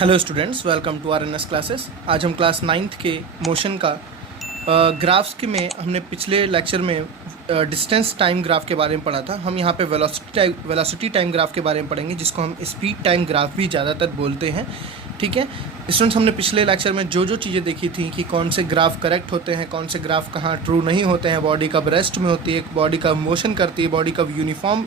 Hello students, welcome to RNS classes. आज हम class 9th के मोशन का ग्राफ्स के में हमने पिछले लेक्चर में डिस्टेंस टाइम ग्राफ के बारे में पढ़ा था। हम यहाँ पे वेलोसिटी टाइम ग्राफ के बारे में पढ़ेंगे, जिसको हम स्पीड टाइम ग्राफ भी ज़्यादातर बोलते हैं। ठीक है स्टूडेंट्स, हमने पिछले लेक्चर में जो चीज़ें देखी थी कि कौन से ग्राफ करेक्ट होते हैं, कौन से ग्राफ कहाँ ट्रू नहीं होते हैं, बॉडी कब रेस्ट में होती है, बॉडी कब मोशन करती है, बॉडी कब यूनिफॉर्म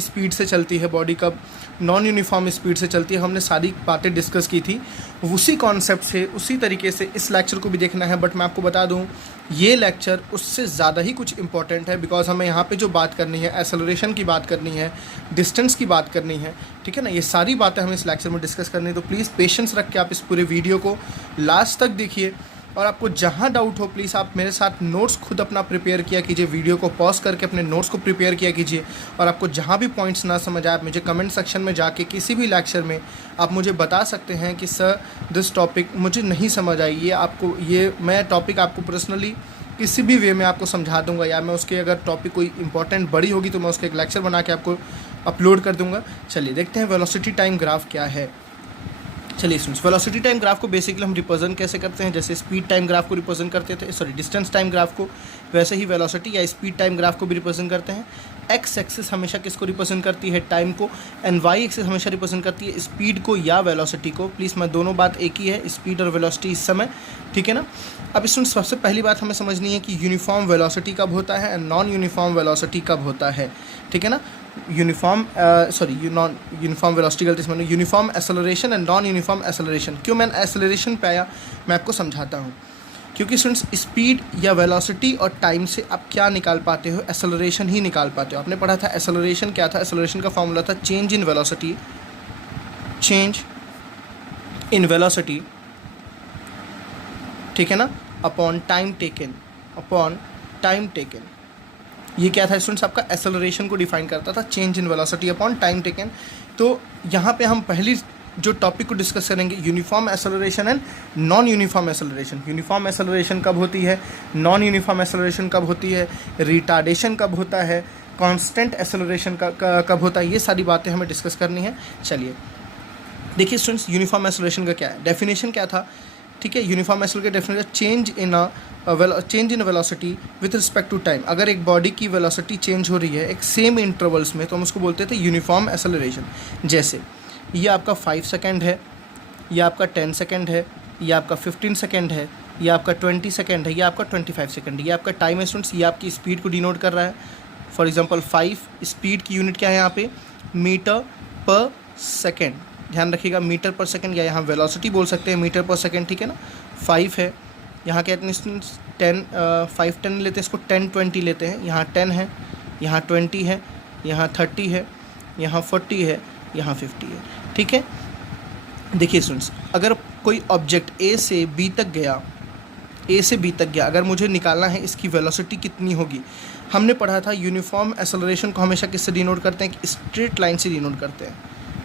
स्पीड से चलती है, बॉडी कब नॉन यूनिफॉर्म स्पीड से चलती है। हमने सारी बातें डिस्कस की थी। उसी कॉन्सेप्ट से उसी तरीके से इस लेक्चर को भी देखना है। बट मैं आपको बता दूं, ये लेक्चर उससे ज़्यादा ही कुछ इंपॉर्टेंट है, बिकॉज हमें यहाँ पे जो बात करनी है, एक्सेलरेशन की बात करनी है, डिस्टेंस की बात करनी है। ठीक है ना, ये सारी बातें हमें इस लेक्चर में डिस्कस करनी है। तो प्लीज़ पेशेंस रख के आप इस पूरे वीडियो को लास्ट तक देखिए, और आपको जहाँ डाउट हो प्लीज़ आप मेरे साथ नोट्स खुद अपना प्रिपेयर किया कीजिए। वीडियो को पॉज करके अपने नोट्स को प्रिपेयर किया कीजिए। और आपको जहाँ भी पॉइंट्स ना समझ आए, आप मुझे कमेंट सेक्शन में जाके किसी भी लेक्चर में आप मुझे बता सकते हैं कि सर दिस टॉपिक मुझे नहीं समझ आई, ये मैं टॉपिक आपको पर्सनली किसी भी वे में आपको समझा दूंगा, या मैं उसके अगर टॉपिक कोई इंपॉर्टेंट बड़ी होगी तो मैं उसका एक लेक्चर बना के आपको अपलोड कर दूंगा। चलिए देखते हैं वेलोसिटी टाइम ग्राफ क्या है। चलिए स्टूडेंट्स, वेलोसिटी टाइम ग्राफ को बेसिकली हम रिप्रेजेंट कैसे करते हैं, जैसे स्पीड टाइम ग्राफ को रिप्रेजेंट करते थे, डिस्टेंस टाइम ग्राफ को, वैसे ही वेलोसिटी या स्पीड टाइम ग्राफ को भी रिप्रेजेंट करते हैं। एक्स एक्सिस हमेशा किसको रिप्रेजेंट करती है, टाइम को, एंड वाई एक्सिस हमेशा रिप्रेजेंट करती है स्पीड को या वेलोसिटी को। प्लीज़ मैं दोनों बात एक ही है, स्पीड और वेलोसिटी इस समय। ठीक है ना। अब स्टूडेंट्स, सबसे पहली बात हमें समझनी है कि यूनिफॉर्म वेलोसिटी कब होता है एंड नॉन यूनिफॉर्म वेलोसिटी कब होता है। ठीक है ना। यूनिफॉर्म वेलोसिटी, गलती से मैंने uniform acceleration and non uniform acceleration. क्यों मैंने एक्सेलरेशन पे आया, मैं आपको समझाता हूँ। क्योंकि स्टूडेंट्स, स्पीड या वेलोसिटी और टाइम से आप क्या निकाल पाते हो, एक्सेलरेशन ही निकाल पाते हो। आपने पढ़ा था एक्सेलरेशन क्या था, एक्सेलरेशन का फॉर्मूला था चेंज इन वेलोसिटी, ठीक है ना, अपॉन टाइम टेकन। ये क्या था स्टूडेंट्स, आपका एक्सेलरेशन को डिफाइन करता था, change in velocity upon time taken. तो यहाँ पे हम पहली जो टॉपिक को डिस्कस करेंगे, uniform acceleration and non uniform acceleration. Uniform acceleration कब होती है, नॉन यूनिफॉर्म एक्सेलरेशन कब होती है, रिटार्डेशन कब होता है, कांस्टेंट एक्सेलरेशन कब होता है, ये सारी बातें हमें डिस्कस करनी है। चलिए देखिए स्टूडेंट्स, यूनिफॉर्म एक्सेलरेशन का क्या है, डेफिनेशन क्या था। ठीक है, यूनिफॉर्म एक्सेलरेशन का definition change in velocity with respect to time. अगर एक बॉडी की वेलोसिटी चेंज हो रही है एक सेम इंटरवल्स में, तो हम उसको बोलते थे यूनिफॉर्म एक्सेलरेशन। जैसे ये आपका 5 सेकेंड है, ये आपका 10 सेकेंड है, ये आपका 15 सेकेंड है, ये आपका 20 सेकेंड है, ये आपका 25 सेकेंड है। ये आपका टाइम है स्टूडेंट्स, ये आपकी स्पीड को डिनोट कर रहा है। फॉर एग्जांपल 5, स्पीड की यूनिट क्या है यहाँ पे, मीटर पर सेकेंड। ध्यान रखिएगा, मीटर पर सेकेंड, या यहाँ वेलोसिटी बोल सकते हैं मीटर पर सेकेंड। ठीक है ना। 5 है, यहाँ क्या कहते हैं 10 लेते हैं, इसको 10-20 लेते हैं। यहाँ 10 है, यहाँ 20 है, यहाँ 30 है, यहाँ 40 है, यहाँ 50 है। ठीक है। देखिए स्टूडेंट्स, अगर कोई ऑब्जेक्ट ए से बी तक गया, अगर मुझे निकालना है इसकी वेलोसिटी कितनी होगी। हमने पढ़ा था यूनिफॉर्म एक्सेलरेशन को हमेशा किससे डिनोट करते हैं, स्ट्रेट लाइन से डिनोट करते हैं।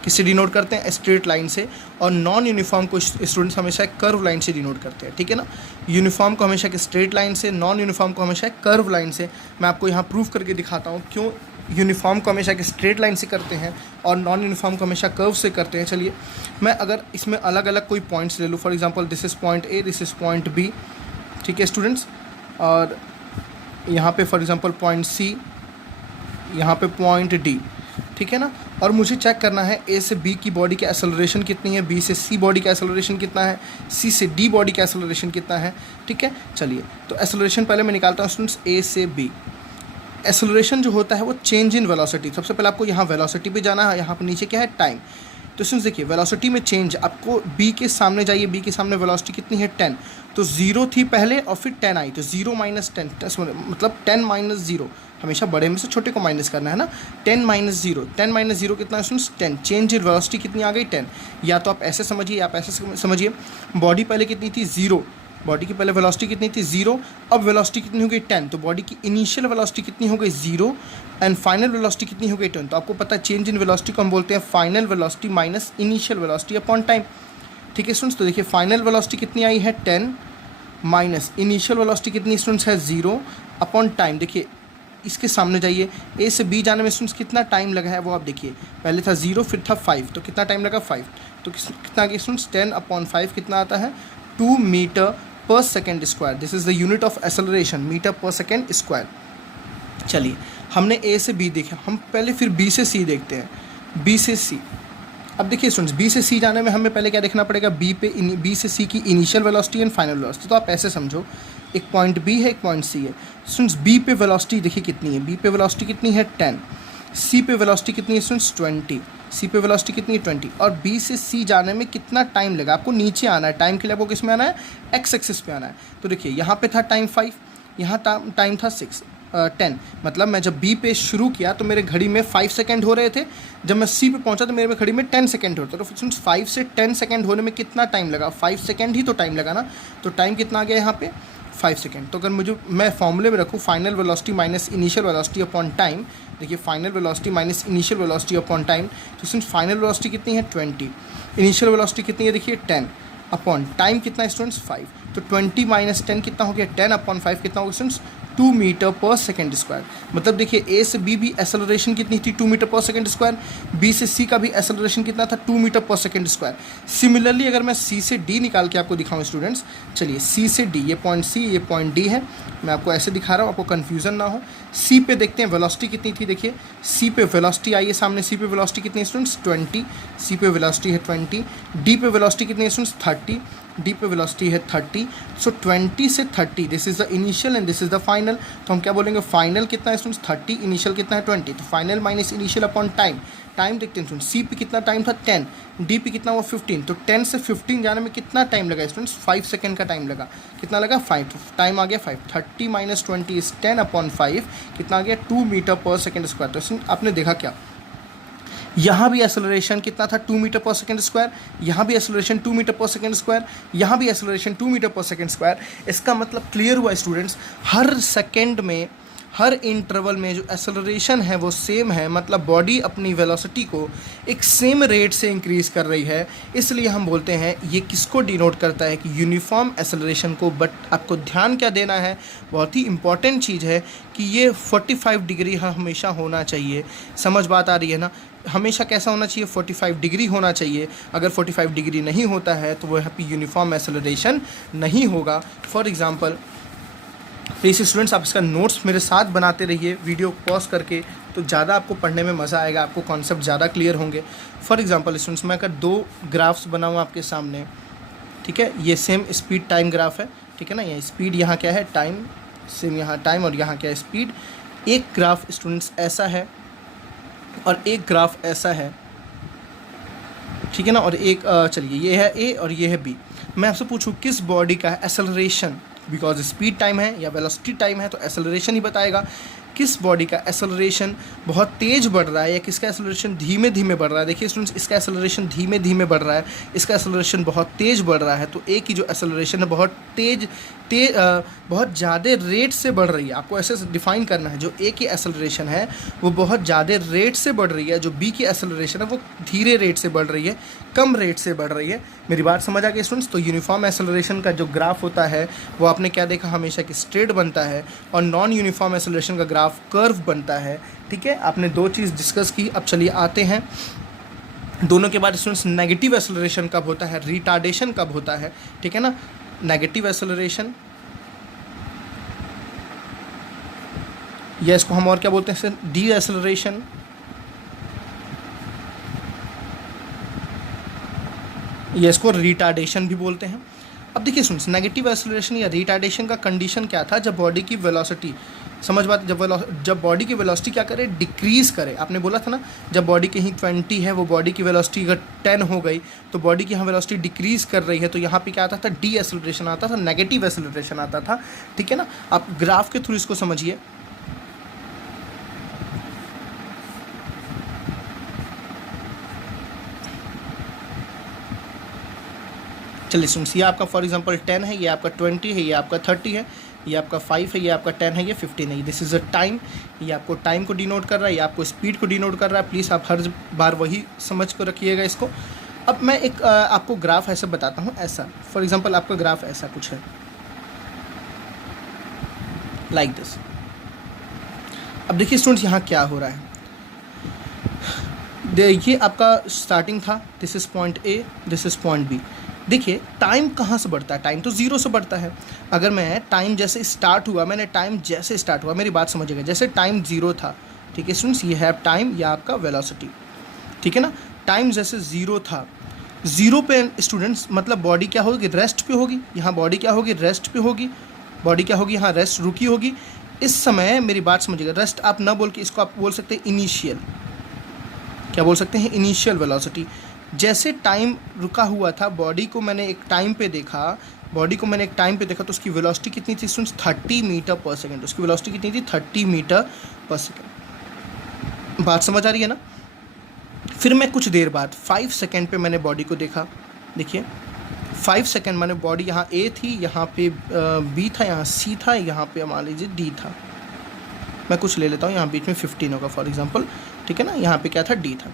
किससे डिनोट करते हैं, स्ट्रेट लाइन से। और नॉन यूनिफॉर्म को स्टूडेंट्स हमेशा कर्व लाइन से डिनोट करते हैं। ठीक है ना। यूनिफॉर्म को हमेशा स्ट्रेट लाइन से, नॉन यूनिफॉर्म को हमेशा कर्व लाइन से। मैं आपको यहाँ प्रूफ करके दिखाता हूँ क्यों यूनिफॉर्म को हमेशा स्ट्रेट लाइन से करते हैं और नॉन यूनिफॉर्म को हमेशा कर्व से करते हैं। चलिए मैं अगर इसमें अलग अलग कोई पॉइंट्स ले लूँ, for example this is point A, this is point B. ठीक है स्टूडेंट्स, और यहाँ पे फॉर एग्जांपल पॉइंट सी, यहाँ पे पॉइंट डी। ठीक है ना। और मुझे चेक करना है ए से बी की बॉडी का एक्सेलरेशन कितनी है, बी से सी बॉडी का एक्सेलरेशन कितना है, सी से डी बॉडी का एक्सेलरेशन कितना है। ठीक है। चलिए तो एक्सेलरेशन पहले मैं निकालता हूँ स्टूडेंट्स, ए से बी। एक्सेलरेशन जो होता है वो चेंज इन वेलोसिटी। सबसे पहले आपको यहाँ वेलोसिटी पे जाना है, यहाँ पर नीचे क्या है, टाइम। तो स्टूडेंट्स देखिए, वेलोसिटी में चेंज, आपको बी के सामने जाइए, बी के सामने वेलोसिटी कितनी है, 10। तो 0 थी पहले और फिर 10 आई, तो 0 - 10, मतलब 10 - 0। हमेशा बड़े में से छोटे को माइनस करना है ना। 10 - 0, 10 - 0 कितना है स्टूडेंट्स, 10। चेंज इन वेलोसिटी कितनी आ गई, 10। या तो आप ऐसे समझिए, आप ऐसे समझिए, बॉडी पहले कितनी थी, 0। बॉडी की पहले वेलोसिटी कितनी थी, 0। अब वेलोसिटी कितनी हो गई, 10। तो बॉडी की इनिशियल वेलोसिटी कितनी हो गई, 0, एंड फाइनल वेलोसिटी कितनी हो गई, 10। तो आपको पता है चेंज इन वेलोसिटी को हम बोलते हैं final velocity minus initial velocity upon time. ठीक है स्टूडेंट्स, तो देखिए फाइनल वेलोसिटी कितनी आई है, 10, माइनस इनिशियल वेलोसिटी कितनी स्टूडेंट्स है, 0 अपॉन टाइम। देखिए इसके सामने जाइए, ए से बी जाने में स्टूडेंट्स कितना टाइम लगा है वो आप देखिए। पहले था 0 फिर था 5, तो कितना टाइम लगा 5, तो कितना आ गया स्टूडेंट्स 10/5 कितना आता है 2 metre per second square. This is the unit of acceleration, metre per second square. चलिए हमने ए से बी देखा, हम पहले फिर बी से सी देखते हैं, बी से सी। अब देखिए स्टूडेंट्स बी से सी जाने में हमें पहले क्या देखना पड़ेगा, बी से सी की initial velocity and final velocity. तो आप ऐसे समझो, एक पॉइंट बी है, एक पॉइंट सी है। स्टूडेंट्स बी पे वेलोसिटी देखिए कितनी है, बी पे वेलोसिटी कितनी है 10, सी पे वेलोसिटी कितनी है स्टूडेंट्स 20, सी पे वेलोसिटी कितनी है 20। और बी से सी जाने में कितना टाइम लगा, आपको नीचे आना है, टाइम के लिए आपको किस में आना है, एक्स एक्सिस पे आना है। तो देखिए यहाँ पे था टाइम 5, यहाँ टाइम था 10, मतलब मैं जब बी पे शुरू किया तो मेरे घड़ी में 5 सेकंड हो रहे थे, जब मैं सी पे पहुंचा तो मेरे में घड़ी में 10 सेकंड होता। तो फिर 5 से 10 सेकंड होने में कितना टाइम लगा, 5 सेकंड ही तो टाइम लगा ना। तो टाइम कितना आ गया यहाँ पे 5 सेकंड। तो अगर मैं फॉर्मूले में रखूँ final velocity minus initial velocity upon time, देखिए final velocity minus initial velocity upon time, तो सिर्फ फाइनल वेलोसिटी कितनी है 20, इनिशियल वेलोसिटी कितनी है देखिए 10, अपॉन टाइम कितना है स्टूडेंट्स 5। तो 20 माइनस 10 कितना हो गया 10/5 कितना होगा students 2 metre per second square. मतलब देखिए ए से बी भी एक्सेलरेशन कितनी थी 2 metre per second square, B से सी का भी एक्सेलरेशन कितना था 2 metre per second square. Similarly अगर मैं सी से डी निकाल के आपको दिखाऊं स्टूडेंट्स, चलिए सी से डी, ये पॉइंट सी ये पॉइंट डी है, मैं आपको ऐसे दिखा रहा हूँ आपको कन्फ्यूजन ना हो। सी पे देखते हैं वेलोसिटी कितनी थी, देखिए सी पे वेलोसिटी आइए सामने, सी पे वेलोसिटी कितनी है स्टूडेंट्स 20, सी पे वेलोसिटी है 20, डी पे वेलोसिटी कितनी है स्टूडेंट्स 30, डी पे वेलोसिटी है 30। सो 20 से 30 this is the initial and this is the final. तो हम क्या बोलेंगे फाइनल कितना है स्टूडेंट्स 30, इनिशियल कितना है 20, तो final minus initial upon time. Time देखते हैं स्टूडेंट्स, सी पे कितना टाइम था 10, डी पे कितना हुआ 15, तो 10 से 15 जाने में कितना टाइम लगा स्टूडेंट्स 5 सेकंड का टाइम लगा। कितना लगा 5, तो टाइम आ गया 5, 30 माइनस 20 इज 10/5 कितना आ गया 2 मीटर पर सेकेंड स्क्वायर। तो आपने देखा क्या, यहाँ भी एक्सेलरेशन कितना था 2 मीटर पर सेकेंड स्क्वायर, यहाँ भी acceleration 2 metre per second square, यहाँ भी acceleration 2 metre per second square. इसका मतलब क्लियर हुआ स्टूडेंट्स, हर सेकेंड में हर इंटरवल में जो एक्सेलरेशन है वो सेम है, मतलब बॉडी अपनी वेलोसिटी को एक सेम रेट से इंक्रीज़ कर रही है। इसलिए हम बोलते हैं ये किसको डिनोट करता है कि यूनिफॉर्म एक्सेलरेशन को। बट आपको ध्यान क्या देना है, बहुत ही इंपॉर्टेंट चीज़ है कि ये 45 डिग्री हमेशा होना चाहिए। समझ बात आ रही है ना, हमेशा कैसा होना चाहिए 45 डिग्री होना चाहिए। अगर 45 डिग्री नहीं होता है तो वो यहाँ पे यूनिफॉर्म एक्सेलरेशन नहीं होगा। फॉर एग्जांपल प्लीज़ स्टूडेंट्स आप इसका नोट्स मेरे साथ बनाते रहिए वीडियो पॉज करके, तो ज़्यादा आपको पढ़ने में मज़ा आएगा, आपको कॉन्सेप्ट ज़्यादा क्लियर होंगे। फॉर एग्जांपल स्टूडेंट्स मैं अगर 2 ग्राफ्स बनाऊँ आपके सामने, ठीक है, ये सेम स्पीड टाइम ग्राफ है, ठीक है ना, ये स्पीड यहाँ क्या है टाइम, सेम यहाँ टाइम और यहाँ क्या है स्पीड। एक ग्राफ स्टूडेंट्स ऐसा है और एक ग्राफ ऐसा है, ठीक है ना, और एक चलिए ये है ए और ये है बी। मैं आपसे पूछूं किस बॉडी का है एक्सेलरेशन, बिकॉज स्पीड टाइम है या वेलोसिटी टाइम है तो एक्सेलरेशन ही बताएगा। किस बॉडी का एक्सेलरेशन बहुत तेज़ बढ़ रहा है या किसका एक्सेलरेशन धीमे धीमे बढ़ रहा है। देखिए स्टूडेंट्स इसका एक्सेलरेशन धीमे धीमे बढ़ रहा है, इसका एक्सेलरेशन बहुत तेज़ बढ़ रहा है। तो ए की जो एक्सेलरेशन है बहुत बहुत ज़्यादा रेट से बढ़ रही है। आपको ऐसे डिफाइन करना है, जो ए की एक्सेलरेशन है वो बहुत ज़्यादा रेट से बढ़ रही है, जो बी की एक्सेलरेशन है वो धीरे रेट से बढ़ रही है, कम रेट से बढ़ रही है। मेरी बात समझ आ गई स्टूडेंट्स। तो यूनिफॉर्म एक्सेलरेशन का जो ग्राफ होता है वो आपने क्या देखा, हमेशा कि स्ट्रेट बनता है, और नॉन यूनिफॉर्म एक्सेलरेशन का ग्राफ कर्व बनता है। ठीक है, आपने 2 चीज़ डिस्कस की। अब चलिए आते हैं दोनों के बाद स्टूडेंट्स नेगेटिव एक्सेलरेशन कब होता है, रिटार्डेशन कब होता है, ठीक है ना। नेगेटिव एक्सेलरेशन या इसको हम और क्या बोलते हैं सर, डी एक्सेलरेशन, या इसको रिटार्डेशन भी बोलते हैं। अब देखिए स्टूडेंट्स नेगेटिव एक्सेलरेशन या रिटार्डेशन का कंडीशन क्या था, जब बॉडी की वेलोसिटी, समझ बात, जब बॉडी की वेलोसिटी क्या करे, डिक्रीज़ करे। आपने बोला था ना जब बॉडी कहीं 20 है वो बॉडी की वेलोसिटी अगर 10 हो गई तो बॉडी की यहाँ वेलोसिटी डिक्रीज़ कर रही है, तो यहाँ पे क्या आता था, डी एक्सेलरेशन आता था, नेगेटिव एक्सेलरेशन आता था। ठीक है ना, आप ग्राफ के थ्रू इसको समझिए। चलिए स्टूडेंट्स ये आपका फॉर एग्जांपल 10 है, ये आपका 20 है, ये आपका 30 है, ये आपका 5 है, ये आपका 10 है, ये 15 है। दिस इज़ अ टाइम, ये आपको टाइम को डिनोट कर रहा है, ये आपको स्पीड को डिनोट कर रहा है। प्लीज़ आप हर बार वही समझ कर रखिएगा इसको। अब मैं एक आपको ग्राफ ऐसे बताता हूँ, ऐसा फॉर एग्जांपल आपका ग्राफ ऐसा कुछ है लाइक दिस। अब देखिए स्टूडेंट्स यहाँ क्या हो रहा है, देखिए आपका स्टार्टिंग था, this is point A, this is point B. देखिए टाइम कहाँ से बढ़ता है, टाइम तो ज़ीरो से बढ़ता है। अगर मैं टाइम जैसे स्टार्ट हुआ, मैंने टाइम जैसे स्टार्ट हुआ, मेरी बात समझिएगा, जैसे टाइम ज़ीरो था, ठीक है स्टूडेंट्स, ये है टाइम या आपका वेलोसिटी, ठीक है ना। टाइम जैसे ज़ीरो था, ज़ीरो पे स्टूडेंट्स मतलब बॉडी क्या होगी, रेस्ट पे होगी, यहाँ बॉडी क्या होगी, रेस्ट पे होगी, बॉडी क्या होगी, यहाँ रेस्ट रुकी होगी। इस समय मेरी बात समझिएगा, रेस्ट आप ना बोल के इसको आप बोल सकते हैं इनिशियल, क्या बोल सकते हैं, इनिशियल वेलोसिटी। जैसे टाइम रुका हुआ था, बॉडी को मैंने एक टाइम पे देखा, तो उसकी वेलोसिटी कितनी थी स्टूडेंट्स, 30 मीटर पर सेकेंड। उसकी वेलोसिटी कितनी थी, 30 मीटर पर सेकेंड। बात समझ आ रही है ना। फिर मैं कुछ देर बाद 5 सेकेंड पे मैंने बॉडी को देखा, देखिए 5 सेकेंड मैंने बॉडी, यहाँ ए थी, यहाँ पे बी था, यहाँ सी था, यहाँ पे मान लीजिए डी था, मैं कुछ ले लेता हूँ, यहाँ बीच में 15 होगा फॉर एग्जांपल, ठीक है ना। यहाँ पे क्या था, डी था।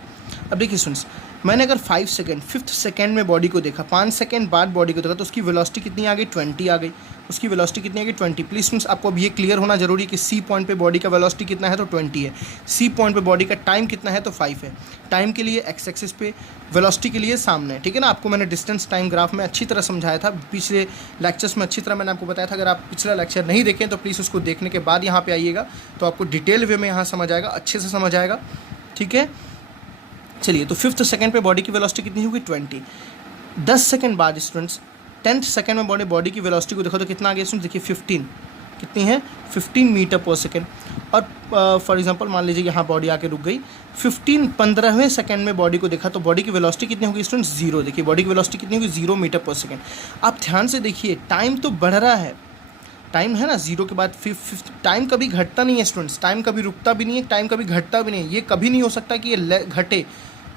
अब देखिए स्टूडेंट्स, मैंने अगर 5 सेकेंड, 5th सेकेंड में बॉडी को देखा, 5 सेकेंड बाद बॉडी को देखा, तो उसकी वेलोसिटी कितनी आ गई, 20 आ गई। उसकी वेलोसिटी कितनी आ गई, 20। प्लीज़ स्टूडेंट्स आपको अब ये क्लियर होना जरूरी है कि सी पॉइंट पे बॉडी का वेलोसिटी कितना है, तो 20 है। सी पॉइंट पे बॉडी का टाइम कितना है, तो 5 है। टाइम के लिए एक्स एक्सिस पे, वेलोसिटी के लिए सामने, ठीक है ना। आपको मैंने डिस्टेंस टाइम ग्राफ में अच्छी तरह समझाया था, पिछले लेक्चर्स में अच्छी तरह मैंने आपको बताया था। अगर आप पिछला लेक्चर नहीं देखें तो प्लीज़ उसको देखने के बाद यहाँ पे आइएगा, तो आपको डिटेल वे में यहाँ समझ आएगा, अच्छे से समझ आएगा, ठीक है। चलिए, तो 5th सेकेंड पे बॉडी की वेलोसिटी कितनी होगी, 20। 10 सेकेंड बाद स्टूडेंट्स 10th सेकेंड में बॉडी की वेलोसिटी को देखो तो कितना आ गया स्टूडेंट्स, देखिए 15, कितनी है, 15 मीटर पर सेकेंड। और फॉर एग्जांपल मान लीजिए यहाँ बॉडी आके रुक गई, 15वें सेकेंड में बॉडी को देखा, तो बॉडी की वेलोसिटी कितनी होगी स्टूडेंट्स, 0। देखिए बॉडी की वेलोसिटी कितनी होगी, 0 मीटर पर सेकेंड। आप ध्यान से देखिए, टाइम तो बढ़ रहा है, टाइम है ना, 0 के बाद टाइम कभी घटता नहीं है स्टूडेंट्स, टाइम कभी रुकता भी नहीं है, टाइम कभी घटता भी नहीं है। ये कभी नहीं हो सकता कि ये घटे,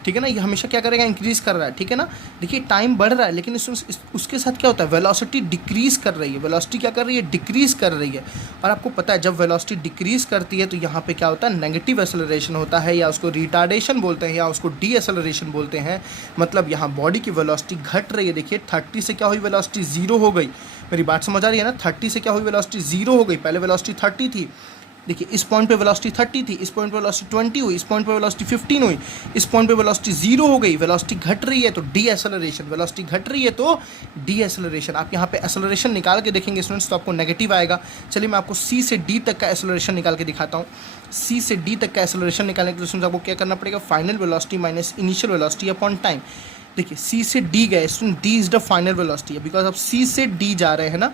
ठीक है ना। ये हमेशा क्या करेगा, इंक्रीज़ कर रहा है, ठीक है ना। देखिए टाइम बढ़ रहा है, लेकिन उसके साथ क्या होता है, वेलोसिटी डिक्रीज़ कर रही है। वेलोसिटी क्या कर रही है, डिक्रीज़ कर रही है। और आपको पता है जब वेलोसिटी डिक्रीज़ करती है तो यहाँ पे क्या होता है, नेगेटिव एक्सेलरेशन होता है, या उसको रिटार्डेशन बोलते हैं, या उसको डी एक्सेलरेशन बोलते हैं। मतलब यहाँ बॉडी की वेलोसिटी घट रही है। देखिए 30 से क्या हुई, वेलोसिटी 0 हो गई। मेरी बात समझ आ रही है ना। 30 से क्या हुई, वेलोसिटी 0 हो गई। पहले वेलोसिटी 30 थी, देखिए इस पॉइंट पे वेलोसिटी 30 थी, इस पॉइंट पे वेलोसिटी 20 हुई, इस पॉइंट पे वेलोसिटी 15 हुई, इस पॉइंट पे वेलोसिटी 0 हो गई। वेलोसिटी घट रही है तो डी एक्सेलरेशन, वेलोसिटी घट रही है तो डी एक्सेलरेशन। आप यहाँ पे एक्सेलरेशन निकाल के देखेंगे स्टूडेंट्स तो आपको नेगेटिव आएगा। चलिए मैं आपको सी से डी तक का एक्सेलरेशन निकाल के दिखाता हूँ। सी से डी तक का एक्सेलरेशन निकालने के लिए स्टूडेंट्स आपको क्या करना पड़ेगा, final velocity minus initial velocity upon time. देखिए सी से डी गए student, D is the final velocity, because आप सी से डी जा रहे हैं ना,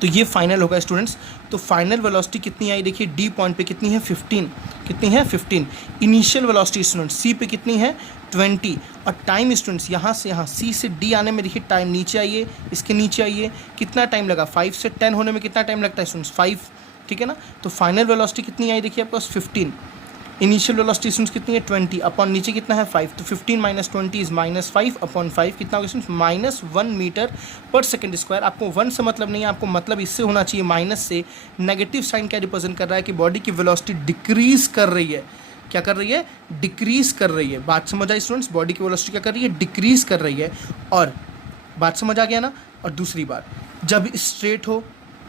तो ये फाइनल होगा स्टूडेंट्स। तो फाइनल वेलोसिटी कितनी आई, देखिए डी पॉइंट पे कितनी है, 15, कितनी है 15। इनिशियल वेलोसिटी स्टूडेंट्स सी पे कितनी है, 20। और टाइम स्टूडेंट्स यहाँ से यहाँ सी से डी आने में देखिए टाइम नीचे आइए, इसके नीचे आइए, कितना टाइम लगा, 5 से 10 होने में कितना टाइम लगता है स्टूडेंट्स, 5, ठीक है ना। तो फाइनल वेलोसिटी कितनी आई, देखिए आपके पास 15। इनिशियल वेलोसिटी स्टूडेंट्स कितनी है, 20 अपॉन नीचे कितना है 5, तो 15 माइनस 20 इज -5 अपॉन 5, कितना होगा students, -1 metre per second square. आपको 1 से मतलब नहीं है, आपको मतलब इससे होना चाहिए, माइनस से। नेगेटिव साइन क्या रिप्रेजेंट कर रहा है कि बॉडी की वेलोसिटी डिक्रीज कर रही है। क्या कर रही है, डिक्रीज कर रही है। बात समझ आई स्टूडेंट्स, बॉडी की वेलोसिटी क्या कर रही है, डिक्रीज कर रही है। और बात समझ आ गया ना। और दूसरी बात, जब स्ट्रेट हो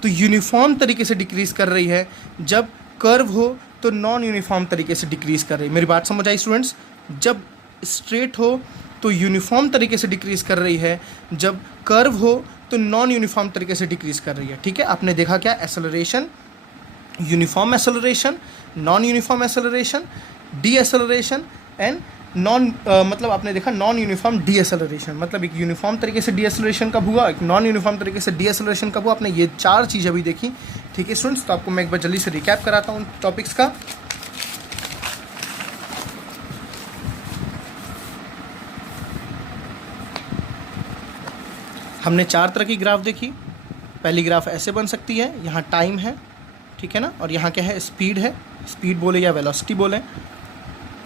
तो यूनिफॉर्म तरीके से डिक्रीज कर रही है, जब कर्व हो तो नॉन यूनिफॉर्म तरीके से डिक्रीज कर रही है। मेरी बात समझ आई स्टूडेंट्स, जब स्ट्रेट हो तो यूनिफॉर्म तरीके से डिक्रीज कर रही है, जब कर्व हो तो नॉन यूनिफॉर्म तरीके से डिक्रीज कर रही है, ठीक है। आपने देखा क्या, acceleration, uniform acceleration, non uniform acceleration, D acceleration and non मतलब आपने देखा नॉन यूनिफॉर्म डी एक्सेलरेशन। मतलब एक यूनिफॉर्म तरीके से डी एक्सेलरेशन कब हुआ, एक नॉन यूनिफॉर्म तरीके से डी एक्सेलरेशन कब हुआ। आपने ये 4 चीज़ अभी देखी, ठीक है स्टूडेंट्स। तो आपको मैं एक बार जल्दी से रिकैप कराता हूँ टॉपिक्स का। हमने 4 तरह की ग्राफ देखी। पहली ग्राफ ऐसे बन सकती है, यहाँ टाइम है, ठीक है ना, और यहाँ क्या है, स्पीड है, स्पीड बोले या वेलोसिटी बोले।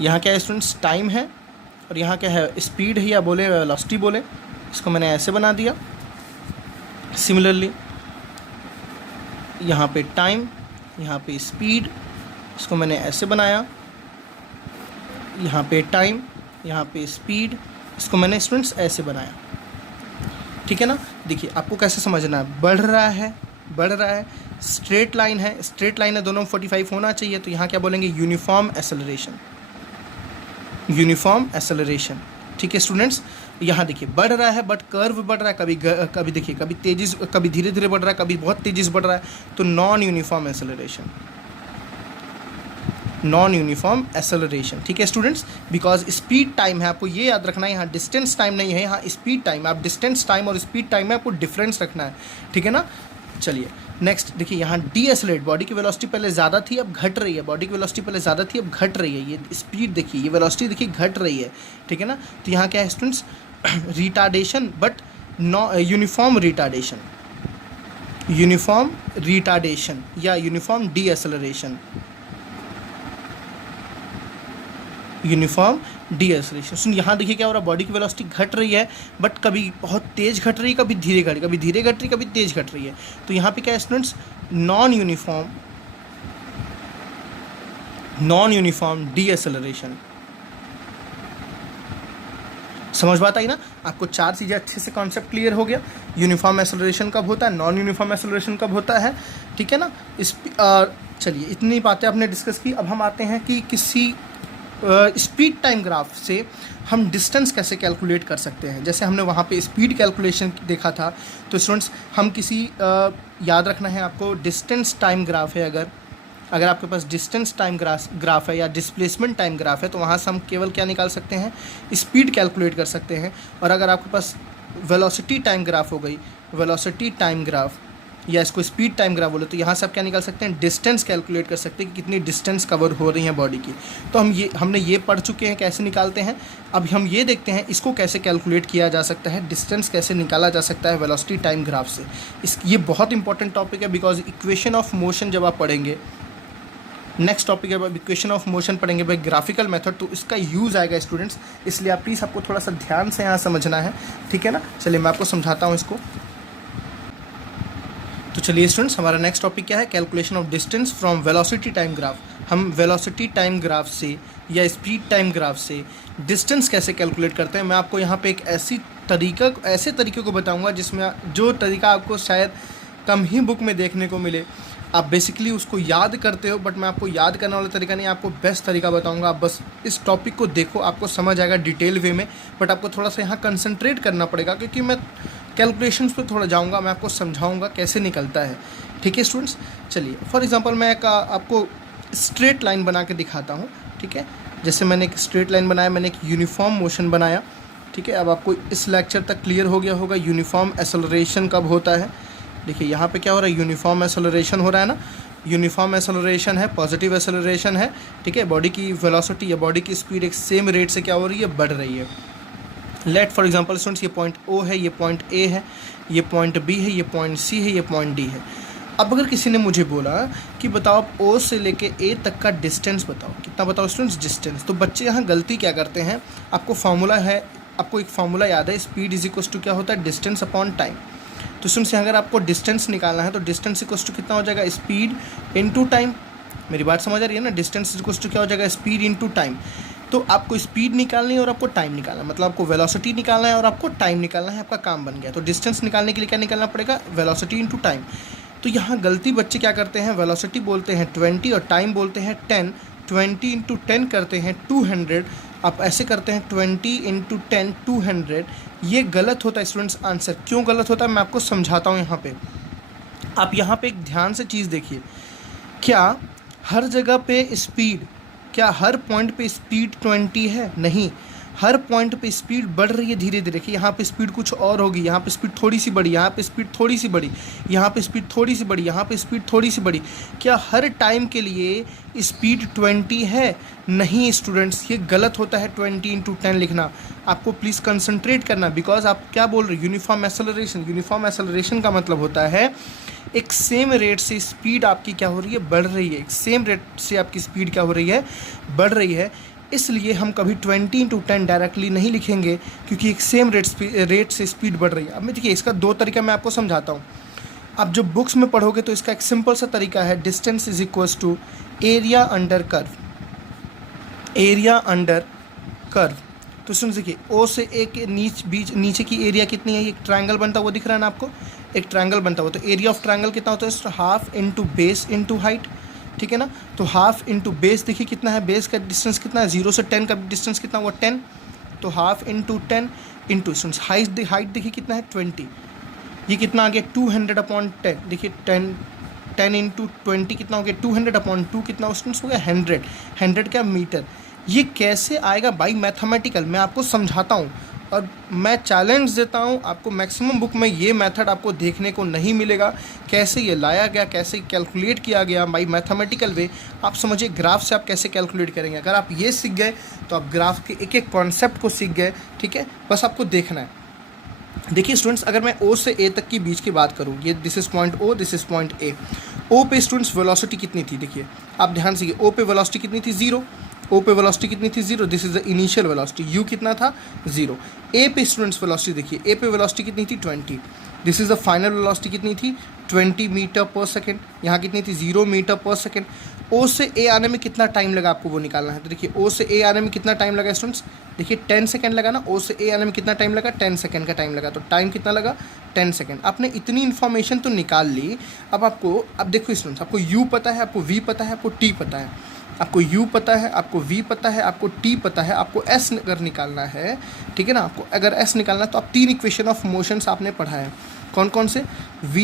यहाँ क्या है स्टूडेंट्स, टाइम है, और यहाँ क्या है, स्पीड है या बोले वेलोसिटी बोले। इसको मैंने ऐसे बना दिया। सिमिलरली यहाँ पे टाइम, यहाँ पे स्पीड, इसको मैंने ऐसे बनाया। यहाँ पे टाइम, यहाँ पे स्पीड, इसको मैंने स्टूडेंट्स ऐसे बनाया, ठीक है ना। देखिए आपको कैसे समझना है, बढ़ रहा है, बढ़ रहा है, स्ट्रेट लाइन है, स्ट्रेट लाइन है, दोनों में 45 होना चाहिए, तो यहाँ क्या बोलेंगे, यूनिफॉर्म एसेलरेशन, यूनिफॉर्म एसेलरेशन। ठीक है स्टूडेंट्स, यहाँ देखिए बढ़ रहा है बट कर्व बढ़ रहा है, कभी देखिए कभी तेजी, कभी धीरे धीरे बढ़ रहा है, कभी बहुत तेजी से बढ़ रहा है, तो non uniform acceleration, non uniform acceleration. ठीक है स्टूडेंट्स, बिकॉज स्पीड टाइम है, आपको ये याद रखना है, यहाँ डिस्टेंस टाइम नहीं है, यहाँ स्पीड टाइम। आप डिस्टेंस टाइम और स्पीड टाइम में आपको डिफरेंस रखना है, ठीक है ना। चलिए नेक्स्ट देखिए, यहाँ डीएसलेट, बॉडी की वेलोसिटी पहले ज़्यादा थी अब घट रही है, बॉडी की वेलोसिटी पहले ज़्यादा थी अब घट रही है, ये स्पीड देखिए, ये वेलोसिटी देखिए घट रही है, ठीक है ना। तो यहाँ क्या है स्टूडेंट्स, रिटार्डेशन बट नॉ यूनिफॉर्म रिटार्डेशन, यूनिफॉर्म रिटार्डेशन या यूनिफॉर्म डीएसलरेशन, यूनिफॉर्म डीएसलेशन। सुन यहाँ देखिए क्या हो रहा है, बॉडी की वेलोसिटी घट रही है बट कभी बहुत तेज़ घट रही है, कभी धीरे घट रही है, कभी धीरे घट रही है, कभी तेज़ घट रही है। तो यहाँ पे क्या है स्टूडेंट्स, नॉन यूनिफॉर्म डीएसलरेशन। समझ बात आई ना, आपको चार चीज़ें अच्छे से कॉन्सेप्ट क्लियर हो गया। यूनिफॉर्म एसेलरेशन कब होता है, नॉन यूनिफॉर्म एसेलरेशन कब होता है, ठीक है ना। चलिए इतनी बातें आपने डिस्कस की। अब हम आते हैं कि किसी स्पीड टाइम ग्राफ से हम डिस्टेंस कैसे कैलकुलेट कर सकते हैं। जैसे हमने वहाँ पे स्पीड कैलकुलेशन देखा था, तो स्टूडेंट्स हम किसी याद रखना है आपको, डिस्टेंस टाइम ग्राफ है, अगर आपके पास डिस्टेंस टाइम ग्राफ है या डिस्प्लेसमेंट टाइम ग्राफ है, तो वहाँ से हम केवल क्या निकाल सकते हैं, स्पीड कैलकुलेट कर सकते हैं। और अगर आपके पास वेलोसिटी टाइम ग्राफ हो गई, वेलोसिटी टाइम ग्राफ या इसको स्पीड टाइम ग्राफ बोले, तो यहाँ से आप क्या निकाल सकते हैं, डिस्टेंस कैलकुलेट कर सकते हैं कि कितनी डिस्टेंस कवर हो रही है बॉडी की। तो हमने ये पढ़ चुके हैं कैसे निकालते हैं। अब हम ये देखते हैं इसको कैसे कैलकुलेट किया जा सकता है, डिस्टेंस कैसे निकाला जा सकता है वेलोसिटी टाइम ग्राफ से। ये बहुत इंपॉर्टेंट टॉपिक है, बिकॉज इक्वेशन ऑफ मोशन जब आप पढ़ेंगे, नेक्स्ट टॉपिक है इक्वेशन ऑफ मोशन पढ़ेंगे बाई ग्राफिकल मेथड, तो इसका यूज़ आएगा स्टूडेंट्स। इसलिए आप प्लीज़ आपको थोड़ा सा ध्यान से यहाँ समझना है, ठीक है ना। चलिए मैं आपको समझाता हूँ इसको। तो चलिए स्टूडेंट्स, हमारा नेक्स्ट टॉपिक क्या है, calculation of distance from velocity time graph. हम वेलोसिटी टाइम ग्राफ से या स्पीड टाइम ग्राफ से डिस्टेंस कैसे कैलकुलेट करते हैं। मैं आपको यहाँ पे एक ऐसे तरीके को बताऊँगा जिसमें जो तरीका आपको शायद कम ही बुक में देखने को मिले। आप बेसिकली उसको याद करते हो, बट मैं आपको याद करने वाला तरीका नहीं, आपको बेस्ट तरीका बताऊंगा। आप बस इस टॉपिक को देखो, आपको समझ आएगा डिटेल वे में, बट आपको थोड़ा सा यहाँ कंसंट्रेट करना पड़ेगा, क्योंकि मैं कैलकुलेशंस पे थोड़ा जाऊंगा, मैं आपको समझाऊंगा कैसे निकलता है, ठीक है स्टूडेंट्स। चलिए फॉर एग्जांपल मैं आपको स्ट्रेट लाइन बना के दिखाता हूँ, ठीक है। जैसे मैंने एक स्ट्रेट लाइन बनाया, मैंने एक यूनिफॉर्म मोशन बनाया, ठीक है। अब आपको इस लेक्चर तक क्लियर हो गया होगा यूनिफॉर्म एसेलरेशन कब होता है। देखिए यहाँ पे क्या हो रहा है, यूनिफॉर्म एसेलरेशन हो रहा है ना। यूनिफॉर्म एसेलरेशन है, पॉजिटिव एसेलरेशन है, ठीक है। बॉडी की वेलोसिटी या बॉडी की स्पीड एक सेम रेट से क्या हो रही है, बढ़ रही है। लेट फॉर एग्जांपल स्टूडेंट्स, ये पॉइंट O है, ये पॉइंट A है, ये पॉइंट B है, ये पॉइंट C है, ये पॉइंट D है। अब अगर किसी ने मुझे बोला कि बताओ आप O से लेके A तक का डिस्टेंस बताओ, कितना बताओ स्टूडेंट्स डिस्टेंस, तो बच्चे यहाँ गलती क्या करते हैं, आपको फार्मूला है, आपको एक फार्मूला याद है, स्पीड इज इक्वल टू क्या होता है, डिस्टेंस अपॉन टाइम। तो स्टूडेंट्स अगर आपको डिस्टेंस निकालना है तो डिस्टेंस इक्वल टू कितना हो जाएगा, स्पीड इनटू टाइम। मेरी बात समझ आ रही है ना, डिस्टेंस इक्वल टू क्या हो जाएगा, स्पीड इनटू टाइम। तो आपको स्पीड निकालनी है और आपको टाइम निकालना है, मतलब आपको वेलोसिटी निकालना है और आपको टाइम निकालना है, आपका काम बन गया। तो डिस्टेंस निकालने के लिए क्या निकालना पड़ेगा, वेलोसिटी इनटू टाइम। तो यहाँ गलती बच्चे क्या करते हैं, वेलोसिटी बोलते हैं 20 और टाइम बोलते हैं 10। 20 इंटू 10 करते हैं 200, आप ऐसे करते हैं 20 इंटू 10 200। ये गलत होता है स्टूडेंट्स आंसर। क्यों गलत होता है मैं आपको समझाता हूँ। यहाँ पे आप यहाँ पे एक ध्यान से चीज़ देखिए, क्या हर जगह पे स्पीड, क्या हर पॉइंट पे स्पीड 20 है, नहीं, हर पॉइंट पे स्पीड बढ़ रही है धीरे धीरे। देखिए यहाँ पे स्पीड कुछ और होगी, यहाँ पे स्पीड थोड़ी सी बढ़ी, यहाँ पे स्पीड थोड़ी सी बढ़ी, यहाँ पे स्पीड थोड़ी सी बढ़ी, यहाँ पे स्पीड थोड़ी सी बढ़ी। क्या हर टाइम के लिए स्पीड 20 है, नहीं स्टूडेंट्स, ये गलत होता है 20 इंटू 10 लिखना। आपको प्लीज़ कंसंट्रेट करना, बिकॉज आप क्या बोल रहे हो, यूनिफॉर्म एसेलरेशन। यूनिफॉर्म एसेलरेशन का मतलब होता है एक सेम रेट से स्पीड आपकी क्या हो रही है, बढ़ रही है। एक सेम रेट से आपकी स्पीड क्या हो रही है, बढ़ रही है। इसलिए हम कभी 20 इंटू 10 डायरेक्टली नहीं लिखेंगे, क्योंकि एक सेम रेट से स्पीड बढ़ रही है। अब मैं देखिए इसका दो तरीका मैं आपको समझाता हूँ। आप जब बुक्स में पढ़ोगे तो इसका एक सिंपल सा तरीका है, distance is equals to area under curve. Area under curve, तो स्टूडेंट्स देखिए ओ से ए के नीचे की एरिया कितनी है, ये ट्रायंगल बनता हुआ दिख रहा है ना आपको, एक ट्रायंगल बनता हुआ, तो एरिया ऑफ ट्रायंगल कितना होता है, half into base into height, ठीक है ना। तो हाफ इंटू बेस देखिए कितना है, बेस का डिस्टेंस कितना है, 0 से 10 का डिस्टेंस कितना हुआ 10, तो half into 10 into students height देखिए कितना है 20, ये कितना आ गया 200/10, देखिए 10 इंटू 20 कितना हो गया 200/2 कितना स्टूडेंट्स हो गया 100 क्या मीटर। ये कैसे आएगा बाई मैथमेटिकल, मैं आपको समझाता हूँ और मैं चैलेंज देता हूँ आपको, मैक्सिमम बुक में ये मेथड आपको देखने को नहीं मिलेगा। कैसे ये लाया गया, कैसे कैलकुलेट किया गया बाई मैथमेटिकल वे, आप समझिए ग्राफ से आप कैसे कैलकुलेट करेंगे। अगर आप ये सीख गए तो आप ग्राफ के एक एक कॉन्सेप्ट को सीख गए, ठीक है, बस आपको देखना है। देखिए स्टूडेंट्स, अगर मैं ओ से ए तक की बीच की बात करूँ, ये this is point O, this is point A. O पे स्टूडेंट्स वेलोसिटी कितनी थी, देखिए आप ध्यान से, ओ पे वेलोसिटी कितनी थी 0, ओ पे वेलोसिटी कितनी थी 0, this is the initial velocity, you कितना था 0। ए पे स्टूडेंट्स वेलोसिटी देखिए, ए पे वेलोसिटी कितनी थी 20, this is the final velocity कितनी थी 20 मीटर पर सेकेंड, यहाँ कितनी थी 0 मीटर पर सेकेंड। ओ से ए आने में कितना टाइम लगा आपको वो निकालना है, तो देखिए ओ से ए आने में कितना टाइम लगा स्टूडेंट्स, देखिए 10 सेकंड लगा ना, ओ से ए आने में कितना टाइम लगा 10 सेकंड का टाइम लगा, तो टाइम कितना लगा 10 सेकंड। आपने इतनी इन्फॉर्मेशन तो निकाल ली, अब देखो स्टूडेंट्स, आपको यू पता है, आपको वी पता है, आपको टी पता है, आपको u पता है, आपको v पता है, आपको t पता है, आपको s अगर निकालना है, ठीक है ना, आपको अगर s निकालना है तो आप 3 इक्वेशन ऑफ मोशंस आपने पढ़ा है, कौन कौन से, v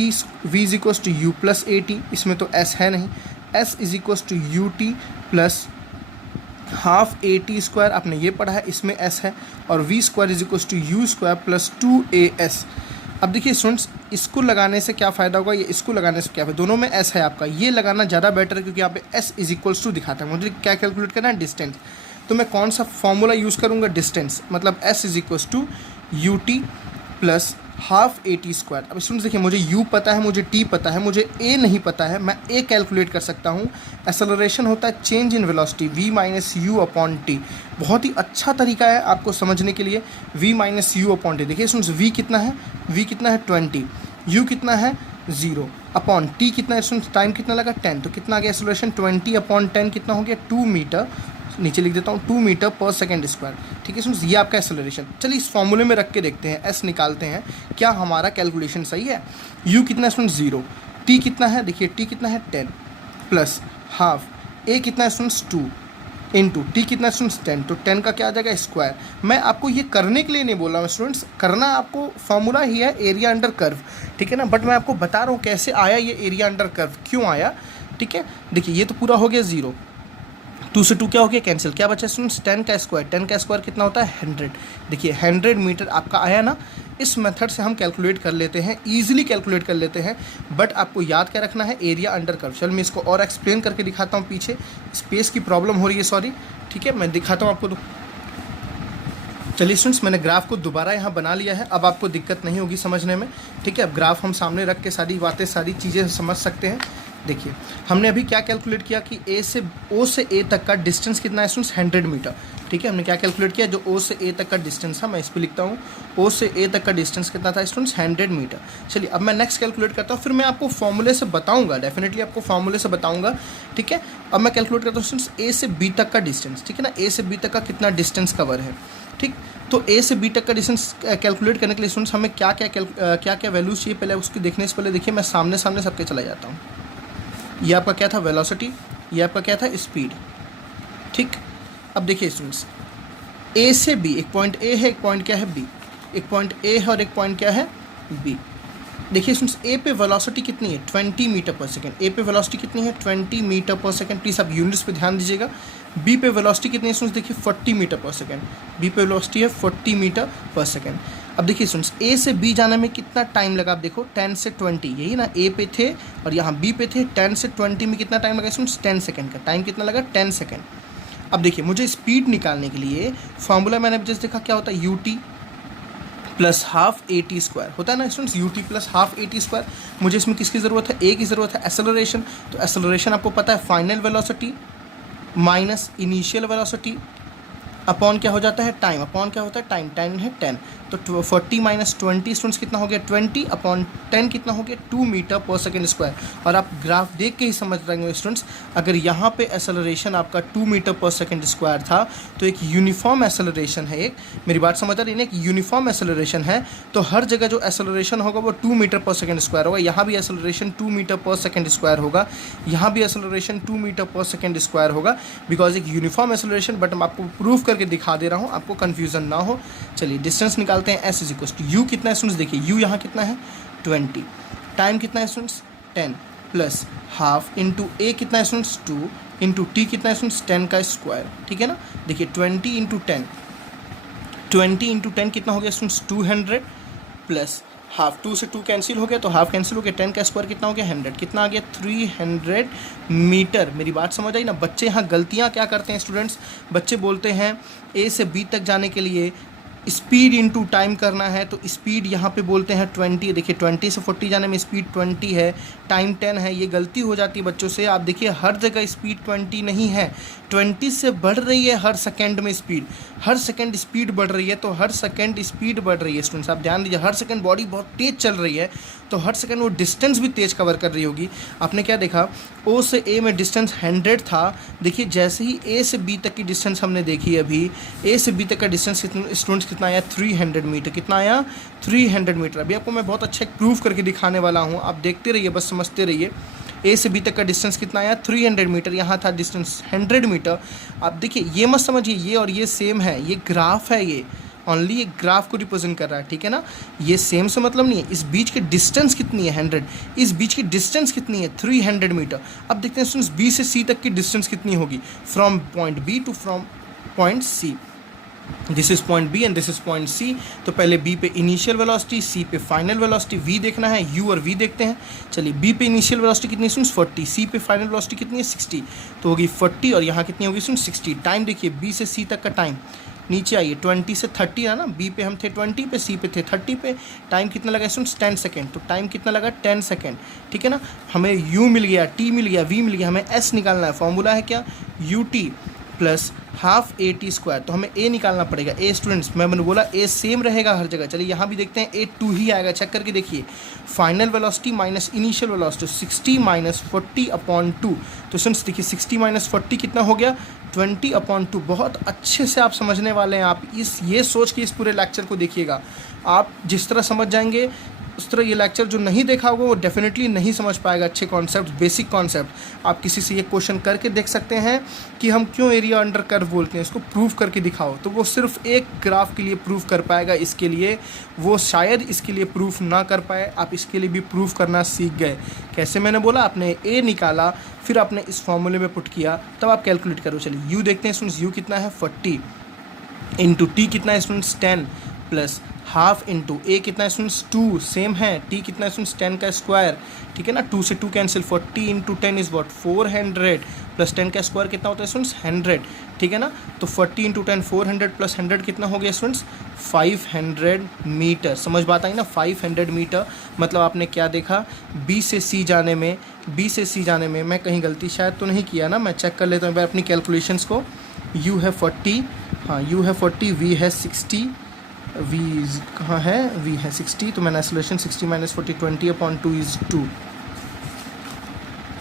is equals to u plus a t, इसमें तो s है नहीं, s is equals to u t plus half a t square, आपने ये पढ़ा है, इसमें s है, और v square is equals to u square plus 2as। अब देखिए स्टूडेंट्स, इसको लगाने से क्या फ़ायदा होगा, ये इसको लगाने से क्या फ़ायदा, दोनों में s है आपका, ये लगाना ज़्यादा बेटर है क्योंकि यहाँ पे s इज इक्वल्स टू दिखाता है। मुझे क्या कैलकुलेट करना है, डिस्टेंस, तो मैं कौन सा फॉर्मूला यूज़ करूँगा, डिस्टेंस, मतलब s is equals to u t plus half a t square. अब स्टूडेंट्स देखिए, मुझे u पता है, मुझे t पता है, मुझे a नहीं पता है, मैं a कैलकुलेट कर सकता हूँ। एक्सेलरेशन होता है change in velocity v minus you upon T, बहुत ही अच्छा तरीका है आपको समझने के लिए, v minus you upon T. देखिए स्टूडेंट्स, v कितना है 20, u कितना है 0 अपॉन t कितना है स्टूडेंट्स, टाइम कितना लगा 10, तो कितना आ गया एक्सेलरेशन 20/10 कितना हो गया 2 मीटर, नीचे लिख देता हूँ 2 मीटर पर सेकेंड स्क्वायर, ठीक है स्टूडेंट्स, ये आपका एक्सेलरेशन। चलिए इस फॉर्मूले में रख के देखते हैं, s निकालते हैं, क्या हमारा कैलकुलेशन सही है। u कितना है स्टूडेंट्स 0, t कितना है, देखिए t कितना है 10 प्लस हाफ, a कितना है स्टूडेंट्स 2 इंटू टी कितना स्टूडेंट्स 10, तो 10 का क्या आ जाएगा स्क्वायर। मैं आपको ये करने के लिए नहीं बोल रहा हूँ स्टूडेंट्स, करना आपको फॉर्मूला ही है एरिया अंडर कर्व, ठीक है ना, बट मैं आपको बता रहा हूँ कैसे आया ये एरिया अंडर कर्व, क्यों आया, ठीक है। देखिए ये तो पूरा हो गया 0, 2 से 2 क्या हो गया कैंसिल, क्या बचा स्टूडेंट्स 10 का स्क्वायर कितना होता है 100, देखिए 100 मीटर आपका आया ना। इस मेथड से हम कैलकुलेट कर लेते हैं, ईजिली कैलकुलेट कर लेते हैं, बट आपको याद क्या रखना है, एरिया अंडर कर्व। चल मैं इसको और एक्सप्लेन करके दिखाता हूँ, पीछे स्पेस की प्रॉब्लम हो रही है, सॉरी, ठीक है, मैं दिखाता हूँ आपको। तो चलिए स्टूडेंट्स, मैंने ग्राफ को दोबारा यहाँ बना लिया है, अब आपको दिक्कत नहीं होगी समझने में, ठीक है। अब ग्राफ हम सामने रख के सारी बातें, सारी चीज़ें समझ सकते हैं। देखिए हमने अभी क्या कैलकुलेट किया कि ओ से ए तक का डिस्टेंस कितना है स्टूडेंट्स 100 मीटर, ठीक है। हमने क्या कैलकुलेट किया, जो ओ से ए तक का डिस्टेंस था, मैं इस पर लिखता हूँ, ओ से ए तक का डिस्टेंस कितना था स्टूडेंट्स 100 मीटर। चलिए अब मैं नेक्स्ट कैलकुलेट करता हूँ, फिर मैं आपको फॉर्मूले से बताऊँगा, डेफिनेटली आपको फॉर्मूले से बताऊँगा, ठीक है। अब मैं कैलकुलेट करता हूँ स्टूडेंट्स ए से बी तक का डिस्टेंस, ठीक है ना, ए से बी तक का कितना डिस्टेंस कवर है, ठीक। तो ए से बी तक का डिस्टेंस कैलकुलेट करने के लिए स्टूडेंट्स हमें क्या क्या वैल्यूज चाहिए, पहले उसकी देखने से पहले देखिए मैं सामने सबके चला जाता हूँ। ये आपका क्या था वेलोसिटी, ये आपका क्या था स्पीड, ठीक। अब देखिए स्टूडेंट्स, ए से बी, एक पॉइंट ए है, एक पॉइंट क्या है बी, एक पॉइंट ए है और एक पॉइंट क्या है बी। देखिए स्टूडेंट्स, ए पे वेलोसिटी कितनी है 20 मीटर पर सेकेंड, ए पे वेलोसिटी कितनी है 20 मीटर पर सेकेंड, प्लीज़ आप यूनिट्स पे ध्यान दीजिएगा। बी पे वेलोसिटी कितनी है स्टूडेंट्स, देखिए 40 मीटर पर सेकेंड, बी पे वेलोसिटी है 40 मीटर पर सेकेंड। अब देखिए स्टूडेंट्स, ए से बी जाने में कितना टाइम लगा, आप देखो 10 से 20, यही ना, ए पे थे और यहाँ बी पे थे, 10 से 20 में कितना टाइम लगा स्टूडेंट्स 10 सेकेंड का, टाइम कितना लगा 10 सेकेंड। अब देखिए मुझे स्पीड निकालने के लिए फॉर्मूला मैंने जैसे देखा क्या होता है, you t plus half a t square होता है ना students, you t plus half a t square. मुझे इसमें किसकी ज़रूरत है, ए की ज़रूरत है, एक्सेलरेशन। तो एक्सेलरेशन आपको पता है final velocity minus initial velocity upon क्या हो जाता है टाइम, अपॉन क्या होता है टाइम, टाइम है 10, तो 40 माइनस 20 स्टूडेंट्स कितना हो गया 20 अपॉन 10 कितना हो गया 2 मीटर पर सेकेंड स्क्वायर। और आप ग्राफ देख के ही समझ रहेंगे स्टूडेंट्स, अगर यहाँ पे एक्सेलरेशन आपका 2 मीटर पर सेकेंड स्क्वायर था तो एक यूनिफॉर्म एक्सेलरेशन है, एक मेरी बात समझ आ रही है, एक यूनिफॉर्म एक्सेलरेशन है, तो हर जगह जो एक्सेलरेशन होगा वो 2 मीटर पर सेकेंड स्क्वायर होगा। यहाँ भी acceleration 2 metre per second square होगा, यहाँ भी acceleration 2 metre per second square होगा, बिकॉज एक यूनिफॉर्म एक्सेलरेशन। बट मैं आपको प्रूफ करके दिखा दे रहा हूँ, आपको कन्फ्यूजन ना हो। चलिए डिस्टेंस निकालते हैं, S is equal to u कितना है स्टूडेंट्स, देखिए यू यहाँ कितना है 20, टाइम कितना है स्टूडेंट्स 10 प्लस हाफ इंटू ए कितना है स्टूडेंट्स 2 इंटू टी कितना है स्टूडेंट्स 10 का स्क्वायर, ठीक है ना। देखिए 20 इंटू 10, 20 इंटू 10 कितना हो गया स्टूडेंट्स 200 प्लस हाफ, 2 से 2 कैंसिल हो गया तो हाफ कैंसिल हो गया, 10 का स्क्वायर कितना हो गया 100, कितना आ गया 300 मीटर। मेरी बात समझ आई ना। बच्चे यहाँ गलतियाँ क्या करते हैं स्टूडेंट्स, बच्चे बोलते हैं ए से बी तक जाने के लिए स्पीड इनटू टाइम करना है, तो स्पीड यहाँ पे बोलते हैं 20। देखिए 20 से 40 जाने में स्पीड 20 है, टाइम 10 है। ये गलती हो जाती है बच्चों से। आप देखिए हर जगह स्पीड 20 नहीं है, 20 से बढ़ रही है हर सेकंड में स्पीड, हर सेकंड स्पीड बढ़ रही है, तो हर सेकंड स्पीड बढ़ रही है स्टूडेंट्स। आप ध्यान दीजिए, हर सेकंड बॉडी बहुत तेज़ चल रही है, तो हर सेकंड वो डिस्टेंस भी तेज़ कवर कर रही होगी। आपने क्या देखा, ओ से ए में डिस्टेंस 100 था, देखिए जैसे ही ए से बी तक की डिस्टेंस हमने देखी, अभी ए से बी तक का डिस्टेंस स्टूडेंट्स कितना आया 300 मीटर, कितना आया 300 मीटर। अभी आपको मैं बहुत अच्छा एक प्रूफ करके दिखाने वाला हूँ, आप देखते रहिए, बस समझते रहिए। ए से बी तक का डिस्टेंस कितना आया 300 मीटर, यहाँ था डिस्टेंस 100 मीटर। आप देखिए ये मत समझिए ये और ये सेम है, ये ग्राफ है, ये ओनली एक ग्राफ को रिप्रेजेंट कर रहा है, ठीक है ना। ये सेम से मतलब नहीं है। इस बीच की डिस्टेंस कितनी है 100, इस बीच की डिस्टेंस कितनी है 300 मीटर। अब देखते हैं स्टूडेंट्स बी से सी तक की डिस्टेंस कितनी होगी, from point B to from point C. This is point B and this is point C. तो पहले बी पे इनिशियल वेलोसिटी, सी पे फाइनल वेलोसिटी, वी देखना है, यू और वी देखते हैं। चलिए बी पे इनिशियल वेलोसिटी कितनी है 40, सी पे फाइनल वेलोसिटी कितनी है 60, तो होगी 40 और यहाँ कितनी होगी 60। टाइम देखिए बी से सी तक का टाइम, नीचे आइए 20 से 30 है ना, बी पे हम थे 20 पे, सी पे थे 30 पे। टाइम कितना लगा स्टूडेंट्स 10 सेकेंड, तो टाइम कितना लगा 10 सेकेंड, ठीक है ना। हमें यू मिल गया, टी मिल गया, वी मिल गया, हमें एस निकालना है। फॉर्मूला है क्या, you t plus half a t square, तो हमें ए निकालना पड़ेगा। ए स्टूडेंट्स मैंने बोला ए सेम रहेगा हर जगह। चलिए यहाँ भी देखते हैं ए 2 ही आएगा, चेक करके देखिए। Final velocity minus initial velocity 60 minus 40 upon 2, तो स्टूडेंट्स देखिए 60 माइनस 40 कितना हो गया 20 अपॉन 2। बहुत अच्छे से आप समझने वाले हैं। आप ये सोच के इस पूरे लेक्चर को देखिएगा, आप जिस तरह समझ जाएंगे उस तरह ये लेक्चर जो नहीं देखा होगा वो डेफिनेटली नहीं समझ पाएगा अच्छे कॉन्सेप्ट, बेसिक कॉन्सेप्ट। आप किसी से ये क्वेश्चन करके देख सकते हैं कि हम क्यों एरिया अंडर कर्व बोलते हैं, इसको प्रूफ करके दिखाओ, तो वो सिर्फ एक ग्राफ के लिए प्रूफ कर पाएगा, इसके लिए वो शायद इसके लिए प्रूफ ना कर पाए। आप इसके लिए भी प्रूफ करना सीख गए। कैसे, मैंने बोला आपने ए निकाला, फिर आपने इस फॉर्मूले में पुट किया, तब आप कैलकुलेट करो। चलिए यू देखते हैं स्टूडेंट्स, यू कितना है 40 इंटू टी कितना है स्टूडेंट्स 10 प्लस हाफ इंटू ए कितना है स्टूडेंट्स 2 सेम है, टी कितना है स्टूडेंट्स 10 का स्क्वायर, ठीक है ना। 2 से 2 cancel, 40 into 10 is what 400 plus 10 का स्क्वायर कितना होता है स्टूडेंट्स 100, ठीक है ना। तो 40 इंटू 10 400 प्लस 100 कितना हो गया स्टूडेंट्स 500 मीटर। समझ बात आई ना, 500 मीटर। मतलब आपने क्या देखा, बी से सी जाने में मैं कहीं गलती शायद तो नहीं किया ना, मैं चेक कर लेता हूँ एक बार अपनी कैलकुलेशंस को। यू है 40, हाँ यू है 40, वी है 60, वी कहाँ है, वी है 60, तो मैंने acceleration 60 minus 40 20 upon 2 is 2,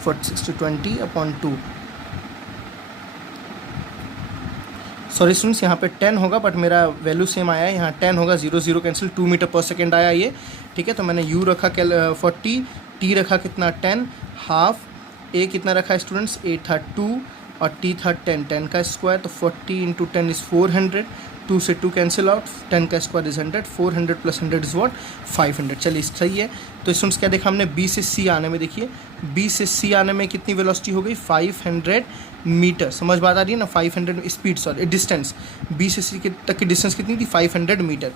60 20 upon 2। Sorry students यहाँ पे 10 होगा, बट मेरा वैल्यू सेम आया है, यहाँ 10 होगा, 0 0 कैंसिल, 2 मीटर पर सेकेंड आया ये, ठीक है। तो मैंने यू रखा 40, टी रखा कितना 10, हाफ ए कितना रखा स्टूडेंट्स, ए था 2 और टी था 10, 10 का स्क्वायर, तो 40 इंटू 10 इज़ 400, 2 से 2 कैंसिल आउट, 10 का square is 100, 400 plus 100 is what 500। चलिए सही है। तो स्टूडेंट्स क्या देखा हमने, बी से सी आने में, देखिए बी से सी आने में कितनी वेलोसिटी हो गई 500 मीटर। समझ बात आ रही है ना, 500 स्पीड, सॉरी डिस्टेंस, बी से सी तक की डिस्टेंस कितनी थी 500 मीटर।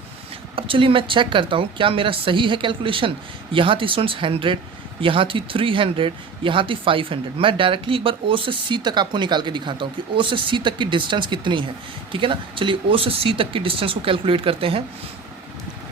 अब चलिए मैं चेक करता हूँ क्या मेरा सही है कैलकुलेशन। यहाँ थी स्टूडेंट्स 100, यहाँ थी 300, यहाँ थी 500। मैं डायरेक्टली एक बार ओ से सी तक आपको निकाल के दिखाता हूँ कि ओ से सी तक की डिस्टेंस कितनी है, ठीक है ना। चलिए ओ से सी तक की डिस्टेंस को कैलकुलेट करते हैं,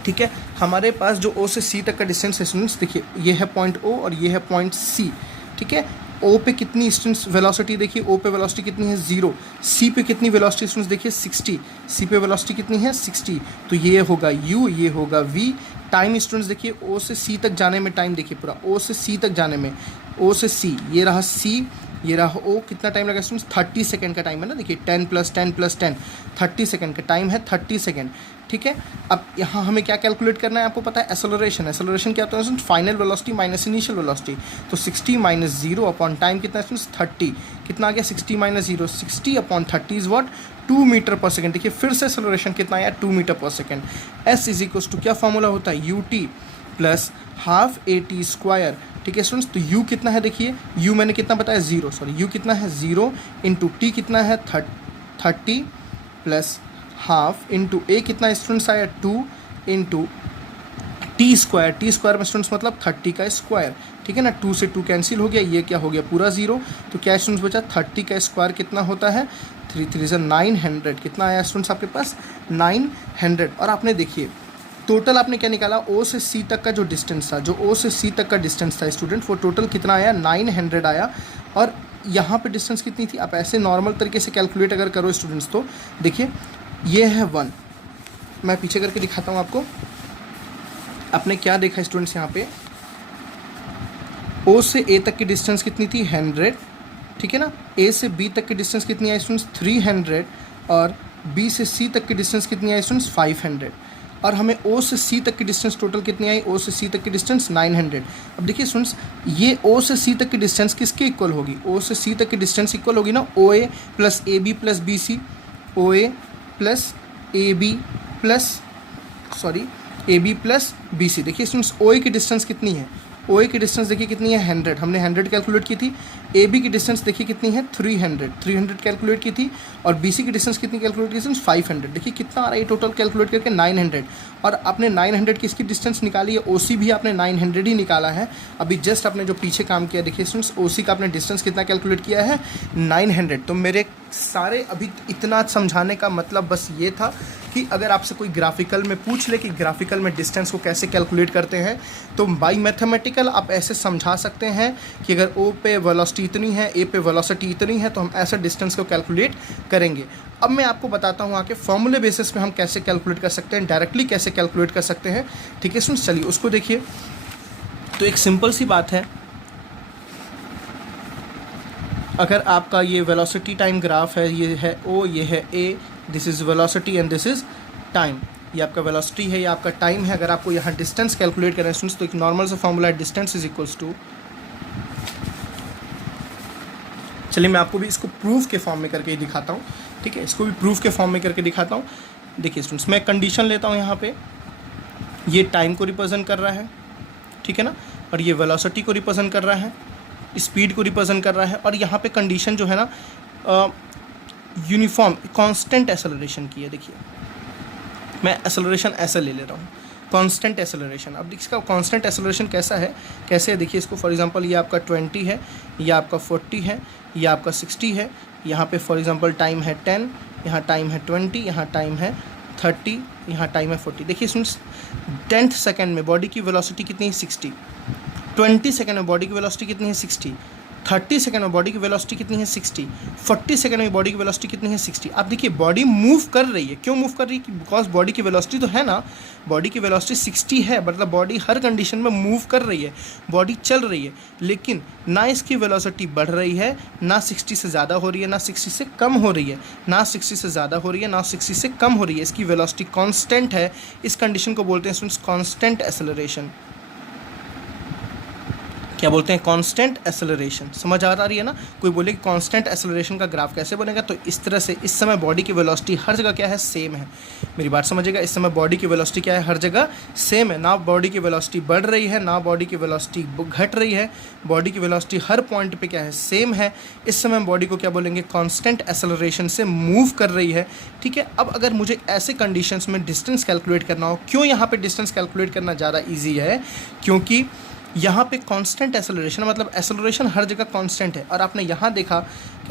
ठीक है। हमारे पास जो ओ से सी तक का डिस्टेंस है स्टूडेंट्स, देखिए ये है पॉइंट ओ और ये है पॉइंट सी, ठीक है। ओ पे कितनी स्टूडेंट्स वेलोसिटी देखिए, ओ पे वेलोसिटी कितनी है 0, सी पे कितनी वेलोसिटी स्टूडेंट्स देखिए 60, सी पे वेलोसिटी कितनी है 60, तो ये होगा u, ये होगा v। टाइम स्टूडेंट्स देखिए ओ से सी तक जाने में टाइम देखिए पूरा, ओ से सी तक जाने में, ओ से सी, ये रहा सी, ये रहा ओ, कितना टाइम लगा स्टूडेंट्स 30 सेकेंड का टाइम है ना, देखिए 10 + 10 + 10 30 सेकेंड का टाइम है, 30 सेकेंड, ठीक है। अब यहाँ हमें क्या कैलकुलेट करना है, आपको पता है एक्सेलरेशन, एक्सेलरेशन क्या होता है, final velocity minus initial velocity, तो 60 - 0 अपॉन टाइम कितना है स्टूडेंट्स 30, कितना आ गया 60 - 0, 60 upon 30 is what 2 metre per second. देखिए फिर से एक्सेलरेशन कितना आया 2 मीटर पर सेकेंड। s = क्या फॉर्मूला होता है ut + ½ at², ठीक है स्टूडेंट्स। तो u कितना है देखिए, u मैंने कितना बताया 0, सॉरी u कितना है 0 इंटू t कितना है 30 + ½ इंटू a कितना स्टूडेंट्स आया 2 इंटू t², t² में स्टूडेंट्स मतलब 30 का स्क्वायर, ठीक है ना, 2 से 2 कैंसिल हो गया, ये क्या हो गया पूरा 0, तो क्या स्टूडेंट्स बचा 30 का स्क्वायर कितना होता है 3 3 से 900, कितना आया स्टूडेंट्स आपके पास 900। और आपने देखिए टोटल आपने क्या निकाला, ओ से सी तक का जो डिस्टेंस था, जो ओ से सी तक का डिस्टेंस था स्टूडेंट, वो टोटल कितना आया 900 आया। और यहाँ पे डिस्टेंस कितनी थी, आप ऐसे नॉर्मल तरीके से कैलकुलेट अगर करो स्टूडेंट्स, तो देखिए ये है 1, मैं पीछे करके दिखाता हूँ आपको। आपने क्या देखा स्टूडेंट्स, यहाँ पे ओ से ए तक की डिस्टेंस कितनी थी 100, ठीक है ना, ए से बी तक की डिस्टेंस कितनी आई स्टूडेंट्स 300, और बी से सी तक की डिस्टेंस कितनी आई स्टूडेंट्स 500, और हमें ओ से सी तक की डिस्टेंस टोटल कितनी आई, ओ से सी तक की डिस्टेंस 900। अब देखिए स्टूडेंट्स, ये ओ से सी तक की डिस्टेंस किसके इक्वल होगी, ओ से सी तक की डिस्टेंस इक्वल होगी ना O A plus A B plus B C, O A plus A B plus B C. देखिए स्टूडेंट्स ओ ए की डिस्टेंस कितनी है, ओ ए की डिस्टेंस देखिए कितनी है 100, हमने 100 कैलकुलेट की थी। ए बी की डिस्टेंस देखिए कितनी है 300 कैलकुलेट की थी, और बी सी की डिस्टेंस कितनी कैलकुलेट की थी 500। देखिए कितना आ रहा है टोटल कैलकुलेट करके 900, और आपने 900 की इसकी डिस्टेंस निकाली है, ओ सी भी आपने 900 ही निकाला है। अभी जस्ट आपने जो पीछे काम किया देखिए स्टूडेंट्स, ओ सी का आपने डिस्टेंस कितना कैलकुलेट किया है 900। तो मेरे सारे अभी इतना समझाने का मतलब बस ये था कि अगर आपसे कोई ग्राफिकल में पूछ ले कि ग्राफिकल में डिस्टेंस को कैसे कैलकुलेट करते हैं, तो बाई मैथमेटिकल आप ऐसे समझा सकते हैं कि अगर ओ पे वेलोसिटी इतनी है, ए पे वेलोसिटी इतनी है, तो हम ऐसे डिस्टेंस को कैलकुलेट करेंगे। अब मैं आपको बताता हूँ आके फॉर्मूले बेसिस पे हम कैसे कैलकुलेट कर सकते हैं, डायरेक्टली कैसे कैलकुलेट कर सकते हैं, ठीक है स्टूडेंट्स। चलिए उसको देखिए। तो एक सिंपल सी बात है, अगर आपका ये वेलोसिटी टाइम ग्राफ है, ये है ओ, ये है A, this is velocity and this is time, ये आपका वेलोसिटी है, ये आपका टाइम है। अगर आपको यहाँ डिस्टेंस कैलकुलेट करना है स्टूडेंट्स, तो एक नॉर्मल सा फॉर्मूला है, डिस्टेंस इज इक्वल्स टू, चलिए मैं आपको भी इसको प्रूफ के फॉर्म में करके ही दिखाता हूँ, ठीक है, इसको भी प्रूफ के फॉर्म में करके दिखाता हूँ। देखिए स्टूडेंट्स, मैं कंडीशन लेता हूँ यहाँ पे, ये टाइम को रिप्रेजेंट कर रहा है, ठीक है ना, और ये वेलोसिटी को रिप्रेजेंट कर रहा है, स्पीड को रिप्रेजेंट कर रहा है, और यहाँ पे कंडीशन जो है ना यूनिफॉर्म कांस्टेंट एक्सेलरेशन की है। देखिए मैं एक्सेलरेशन ऐसे ले रहा हूँ, कांस्टेंट एक्सेलरेशन। अब इसका कांस्टेंट एक्सेलरेशन कैसा है, कैसे है देखिए इसको, फॉर एग्जांपल ये आपका 20 है, ये आपका 40 है, ये आपका 60 है, यहाँ पे फॉर एग्जांपल टाइम है 10, यहाँ टाइम है 20, यहाँ टाइम है 30, यहाँ टाइम है 40। देखिए स्टूडेंट्स 10th सेकेंड में बॉडी की वेलोसिटी कितनी है 60, 20 सेकेंड में बॉडी की वेलोसिटी कितनी है 60, 30 सेकेंड में बॉडी की वेलोसिटी कितनी है 60, 40 सेकेंड में बॉडी की वेलोसिटी कितनी है 60। आप देखिए बॉडी मूव कर रही है, क्यों मूव कर रही है, बिकॉज बॉडी की वेलोसिटी तो है ना, बॉडी की वेलोसिटी 60 है, मतलब बॉडी हर कंडीशन में मूव कर रही है, बॉडी चल रही है, लेकिन ना इसकी वेलोसिटी बढ़ रही है, ना 60 से ज़्यादा हो रही है, ना 60 से कम हो रही है, ना 60 से ज़्यादा हो रही है, ना 60 से कम हो रही है, इसकी वेलोसिटी कांस्टेंट है। इस कंडीशन को बोलते हैं स्टूडेंट्स कांस्टेंट एक्सेलरेशन। क्या बोलते हैं, कांस्टेंट एक्सेलरेशन। समझ आ रही है ना, कोई बोले कि कांस्टेंट एक्सेलरेशन का ग्राफ कैसे बनेगा, तो इस तरह से इस समय बॉडी की वेलोसिटी हर जगह क्या है, सेम है। मेरी बात समझिएगा, इस समय बॉडी की वेलोसिटी क्या है, हर जगह सेम है, ना बॉडी की वेलोसिटी बढ़ रही है, ना बॉडी की वेलोसिटी घट रही है, बॉडी की वेलोसिटी हर पॉइंट पे क्या है, सेम है। इस समय बॉडी को क्या बोलेंगे, कांस्टेंट एक्सेलरेशन से मूव कर रही है, ठीक है। अब अगर मुझे ऐसे कंडीशंस में डिस्टेंस कैलकुलेट करना हो, क्यों यहाँ पे डिस्टेंस कैलकुलेट करना ज़्यादा ईजी है, क्योंकि यहाँ पे कांस्टेंट एक्सेलरेशन मतलब एक्सेलरेशन हर जगह कांस्टेंट है, और आपने यहाँ देखा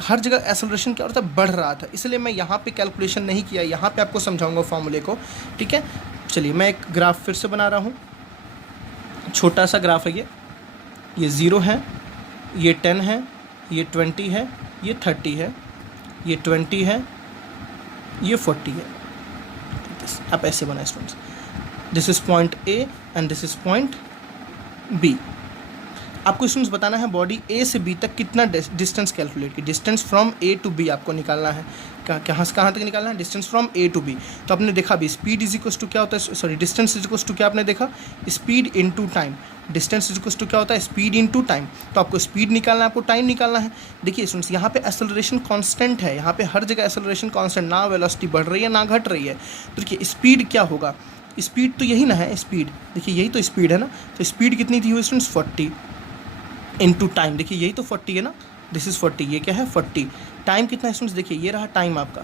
हर जगह एक्सेलरेशन क्या होता है, बढ़ रहा था, इसलिए मैं यहाँ पे कैलकुलेशन नहीं किया, यहाँ पे आपको समझाऊंगा फॉर्मूले को, ठीक है। चलिए मैं एक ग्राफ फिर से बना रहा हूँ, छोटा सा ग्राफ है ये 0 है, ये 10 है, ये 20 है, ये 30 है, ये 20 है, ये 40 है। आप ऐसे बनाए students, this is point A and this is point B. आपको स्टूडेंट्स बताना है बॉडी ए से बी तक कितना डिस्टेंस कैलकुलेट की, distance from A to B आपको निकालना है। कहाँ से कहाँ तक निकालना है, distance from A to B. तो आपने देखा भी स्पीड इज इक्वल्स टू क्या होता है, sorry distance is equals to क्या आपने देखा, speed into time. Distance is equals to क्या होता है, स्पीड इनटू टाइम। तो आपको स्पीड निकालना है, आपको टाइम निकालना है। देखिए स्टूडेंट्स यहाँ पे एक्सेलरेशन कांस्टेंट है, यहाँ पे हर जगह एक्सेलरेशन कांस्टेंट, ना वेलोसिटी बढ़ रही है ना घट रही है। तो देखिए स्पीड क्या होगा, स्पीड तो यही ना है, स्पीड देखिए यही तो स्पीड है ना। तो स्पीड कितनी थी स्टूडेंट्स 40 इनटू टाइम, देखिए यही तो 40 है ना, दिस इज़ 40, ये क्या है 40। टाइम कितना है स्टूडेंट्स, देखिए ये रहा टाइम आपका,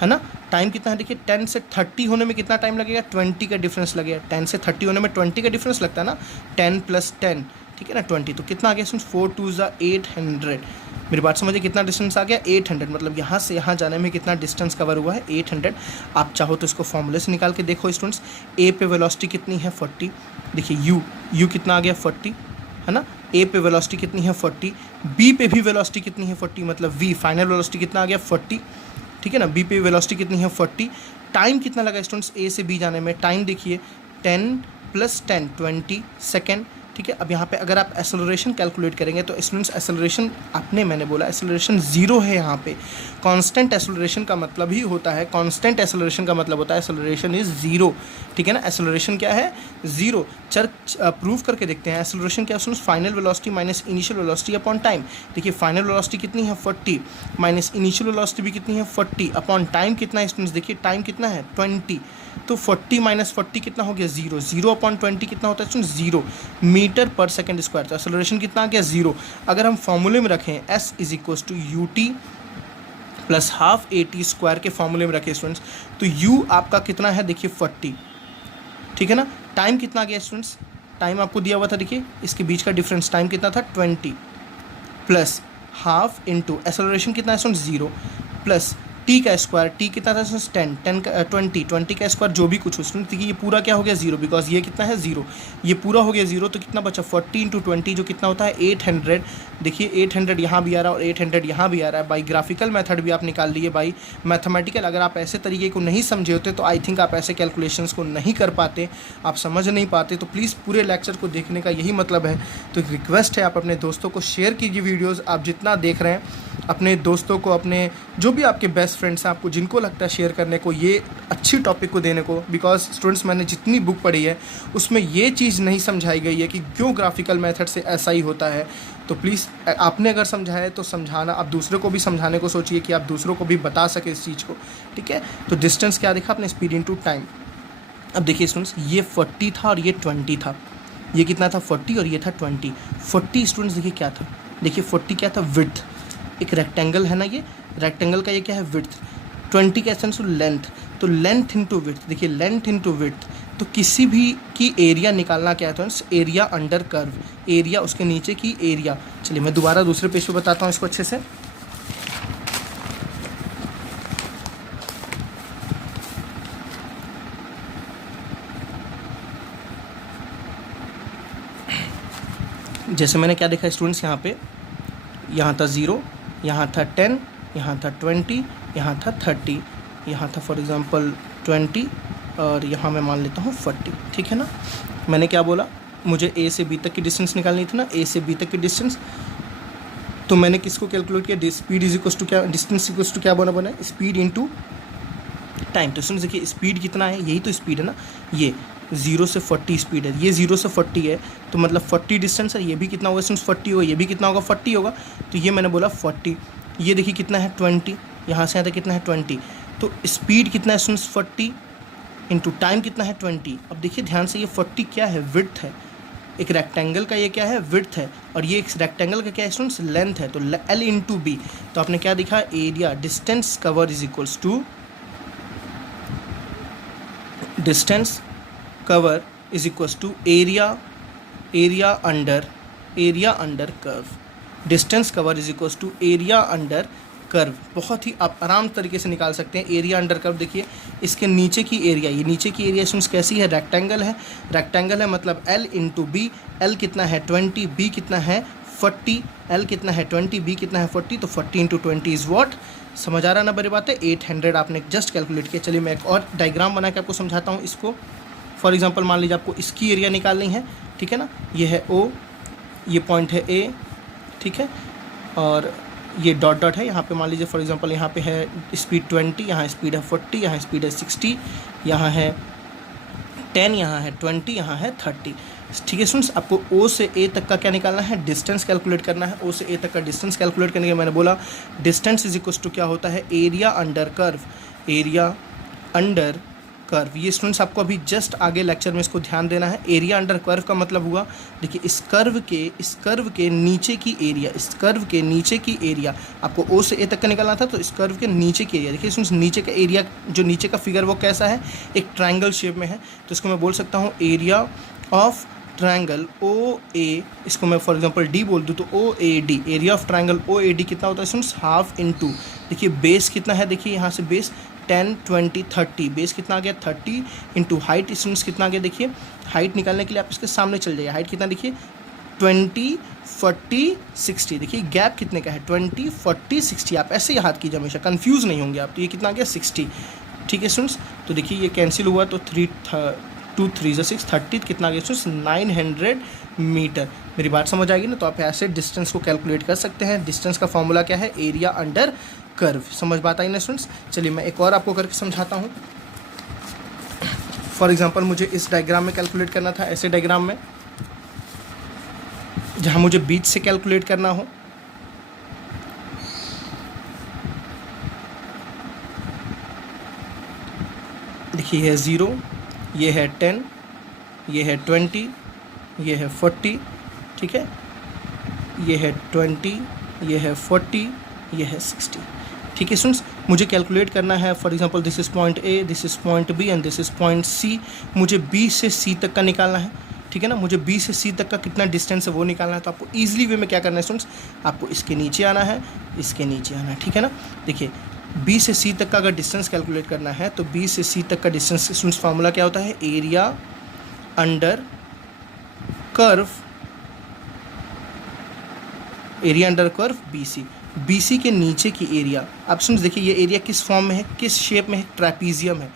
है ना। टाइम कितना है देखिए, 10 से 30 होने में कितना टाइम लगेगा, 20 का डिफरेंस लगेगा। 10 से 30 होने में 20 का डिफरेंस लगता है ना, 10 + 10 ठीक है ना 20। तो कितना आ गया स्टूडेंट्स, 4 2 = 800। मेरी बात समझिए, कितना डिस्टेंस आ गया 800, मतलब यहाँ से यहाँ जाने में कितना डिस्टेंस कवर हुआ है 800। आप चाहो तो इसको फॉर्मूले से निकाल के देखो स्टूडेंट्स। ए पे वेलोसिटी कितनी है 40, देखिए यू कितना आ गया 40, है ना। ए पे वेलोसिटी कितनी है 40, बी पे भी वेलोसिटी कितनी है 40, मतलब वी फाइनल वेलोसिटी कितना आ गया 40, ठीक है ना। बी पे वेलोसिटी कितनी है 40। टाइम कितना लगा स्टूडेंट्स ए से बी जाने में, टाइम देखिए 10 + 10 20 सेकेंड, ठीक है। अब यहाँ पे अगर आप एक्सेलरेशन कैलकुलेट करेंगे तो स्टूडेंट्स एक्सेलरेशन मैंने बोला एक्सेलरेशन 0 है यहाँ पे। कांस्टेंट एक्सेलरेशन का मतलब ही होता है, कांस्टेंट एक्सेलरेशन का मतलब होता है एक्सेलरेशन इज़ 0, ठीक है ना। एक्सेलरेशन क्या है 0। प्रूव करके देखते हैं एक्सेलरेशन क्या है students, final velocity minus initial velocity upon time. देखिए फाइनल वेलोसिटी कितनी है 40 माइनस इनिशियल वेलोसिटी भी कितनी है 40 अपॉन टाइम कितना है स्टूडेंट्स, देखिए टाइम कितना है 20। तो 40 - 40 कितना हो गया 0, 0 अपॉन 20 कितना होता है students 0 metre per second square. तो एक्सेलरेशन कितना आ गया 0। अगर हम फॉर्मूले में रखें s = ut + ½ at² के फॉर्मूले में रखें स्टूडेंट्स, तो u आपका कितना है देखिए 40, ठीक है ना। टाइम कितना आ गया स्टूडेंट्स, टाइम आपको दिया हुआ था, देखिए इसके बीच का डिफरेंस टाइम कितना था 20 + ½ इंटू एक्सेलरेशन कितना है स्टूडेंट्स 0 प्लस टी का स्क्वायर, टी कितना था 10 का 20 का स्क्वायर जो भी कुछ हो स्टूडेंट, देखिए ये पूरा क्या हो गया 0, बिकॉज ये कितना है 0, ये पूरा हो गया 0। तो कितना बचा 40 × 20 जो कितना होता है 800। देखिए 800 यहाँ भी आ रहा है और 800 यहाँ भी आ रहा है। बाई ग्राफिकल मेथड भी आप निकाल लिए, बाई मैथमेटिकल अगर आप ऐसे तरीके को नहीं समझे होते तो आई थिंक आप ऐसे कैलकुलेशंस को नहीं कर पाते, आप समझ नहीं पाते। तो प्लीज़ पूरे लेक्चर को देखने का यही मतलब है। तो एक रिक्वेस्ट है, आप अपने दोस्तों को शेयर कीजिए वीडियोज़, आप जितना देख रहे हैं अपने दोस्तों को, अपने जो भी आपके बेस्ट फ्रेंड्स हैं, आपको जिनको लगता है शेयर करने को, ये अच्छी टॉपिक को देने को। बिकॉज स्टूडेंट्स मैंने जितनी बुक पढ़ी है उसमें ये चीज़ नहीं समझाई गई है कि क्यों ग्राफिकल मेथड से ऐसा ही होता है। तो प्लीज़ आपने अगर समझाया तो समझाना, आप दूसरों को भी समझाने को सोचिए कि आप दूसरों को भी बता सके इस चीज़ को, ठीक है। तो डिस्टेंस क्या देखा आपने, स्पीड इनटू टाइम। अब देखिए स्टूडेंट्स ये 40 था और ये 20 था, ये कितना था 40 और ये था 20। 40 स्टूडेंट्स देखिए क्या था, देखिए 40 क्या था विड्थ, एक रेक्टेंगल है ना, ये रेक्टेंगल का ये क्या है विड्थ। 20 का सेंस लेंथ, तो लेंथ इंटू विड्थ, देखिए लेंथ इंटू विड्थ। तो किसी भी की एरिया निकालना क्या है तो एरिया अंडर कर्व, एरिया उसके नीचे की एरिया। चलिए मैं दोबारा दूसरे पेज पे बताता हूँ इसको अच्छे से। जैसे मैंने क्या देखा स्टूडेंट्स, यहाँ पे यहाँ था 0, यहाँ था 10, यहाँ था 20, यहाँ था 30, यहाँ था फॉर एग्ज़ाम्पल 20 और यहाँ मैं मान लेता हूँ 40, ठीक है ना। मैंने क्या बोला, मुझे ए से बी तक की डिस्टेंस निकालनी थी ना, ए से बी तक की डिस्टेंस। तो मैंने किसको कैलकुलेट किया, स्पीड इज इक्वल टू क्या, डिस्टेंस इक्वल टू क्या बना स्पीड इनटू टाइम। तो सुन देखिए स्पीड कितना है, यही तो स्पीड है ना, ये 0 से 40 स्पीड है, ये 0 से 40 है, तो मतलब 40 डिस्टेंस है। ये भी कितना होगा स्टूडेंट्स 40 होगा, ये भी कितना होगा 40 होगा। तो ये मैंने बोला 40, ये देखिए कितना है 20, यहाँ से यहाँ तक कितना है 20। तो स्पीड कितना है स्टूडेंट्स 40 इंटू टाइम कितना है 20। अब देखिए ध्यान से, ये 40 क्या है विड्थ है, एक रेक्टेंगल का ये क्या है विड्थ है, और ये एक रेक्टेंगल का क्या है स्टूडेंट्स लेंथ है। तो L इंटू बी, तो आपने क्या दिखा area distance cover is equals to distance cover is equals to area under curve. Distance cover is equals to area under curve. बहुत ही आप आराम तरीके से निकाल सकते हैं एरिया अंडर कर्व। देखिए इसके नीचे की एरिया, ये नीचे की एरिया स्टूडेंट्स कैसी है, रेक्टेंगल है, रेक्टेंगल है मतलब L इंटू बी। L कितना है 20, B कितना है 40, L कितना है 20, B कितना है 40, तो 40 इंटू 20 इज़ वॉट। समझ आ रहा ना बड़ी बात है, 800 आपने जस्ट कैलकुलेट किया। चलिए मैं एक और डायग्राम बना के आपको समझाता हूँ इसको। फॉर एग्जांपल मान लीजिए आपको इसकी एरिया निकालनी है, ठीक है ना, ये है O, ये पॉइंट है A, ठीक है, और ये डॉट डॉट है। यहाँ पे मान लीजिए फॉर एग्जांपल यहाँ पे है स्पीड 20, यहाँ स्पीड है 40, यहाँ स्पीड है 60, यहाँ है 10, यहाँ है 20, यहाँ है 30, ठीक है स्टूडेंट्स। आपको O से A तक का क्या निकालना है, डिस्टेंस कैलकुलेट करना है। O से A तक का डिस्टेंस कैलकुलेट करने के मैंने बोला डिस्टेंस इज इक्वल टू क्या होता है, area under curve, area under curve. ये स्टूडेंट्स आपको अभी जस्ट आगे लेक्चर में इसको ध्यान देना है। एरिया अंडर कर्व का मतलब हुआ, देखिए इस कर्व के नीचे की एरिया, इस कर्व के नीचे की एरिया आपको O से A तक का निकालना था, तो इस कर्व के नीचे की एरिया, देखिए स्टूडेंट्स नीचे का एरिया, जो नीचे का फिगर वो कैसा है, एक ट्रायंगल शेप में है, तो इसको मैं बोल सकता हूँ एरिया ऑफ ट्रायंगल OA, इसको मैं फॉर एग्जांपल D बोल दूँ तो OAD, area of triangle OAD कितना होता है स्टूडेंट्स, हाफ इंटू, देखिए बेस कितना है, देखिए यहाँ से बेस 10, 20, 30, बेस कितना आ गया 30 इंटू हाइट स्टूडेंट्स कितना आ गया, देखिए हाइट निकालने के लिए आप इसके सामने चल जाइए, हाइट कितना देखिए 20, 40, 60, देखिए गैप कितने का है 20, 40, 60, आप ऐसे ही याद कीजिए हमेशा, कंफ्यूज नहीं होंगे आप। तो ये कितना आ गया 60, ठीक है स्टूडेंट्स। तो देखिए ये कैंसिल हुआ तो 2 3 6 30, कितना आ गया स्टूडेंट्स 900 मीटर। मेरी बात समझ आएगी ना, तो आप ऐसे डिस्टेंस को कैलकुलेट कर सकते हैं। डिस्टेंस का फॉर्मूला क्या है, एरिया अंडर कर्व। समझ बात आई ना स्टूडेंट्स। चलिए मैं एक और आपको करके समझाता हूँ। फॉर एग्जांपल मुझे इस डायग्राम में कैलकुलेट करना था, ऐसे डायग्राम में जहाँ मुझे बीच से कैलकुलेट करना हो। देखिए ये है 0, ये है 10, ये है 20, ये है 40, ठीक है, ये है 20, ये है 40, ये है 60, ठीक है स्टूडेंट्स। मुझे कैलकुलेट करना है for example this is point A, this is point B and this is point C। मुझे B से C तक का निकालना है, ठीक है ना, मुझे B से C तक का कितना डिस्टेंस है वो निकालना है। तो आपको ईजिली वे में क्या करना है स्टूडेंट्स, आपको इसके नीचे आना है, इसके नीचे आना है, ठीक है ना। देखिए B से C तक का अगर डिस्टेंस कैलकुलेट करना है तो B से C तक का डिस्टेंस स्टूडेंट्स फार्मूला क्या होता है, area under curve, area under curve BC। BC के नीचे की एरिया, आप स्टूडेंट्स देखिए ये एरिया किस फॉर्म में है, किस शेप में है, ट्रेपीजियम है,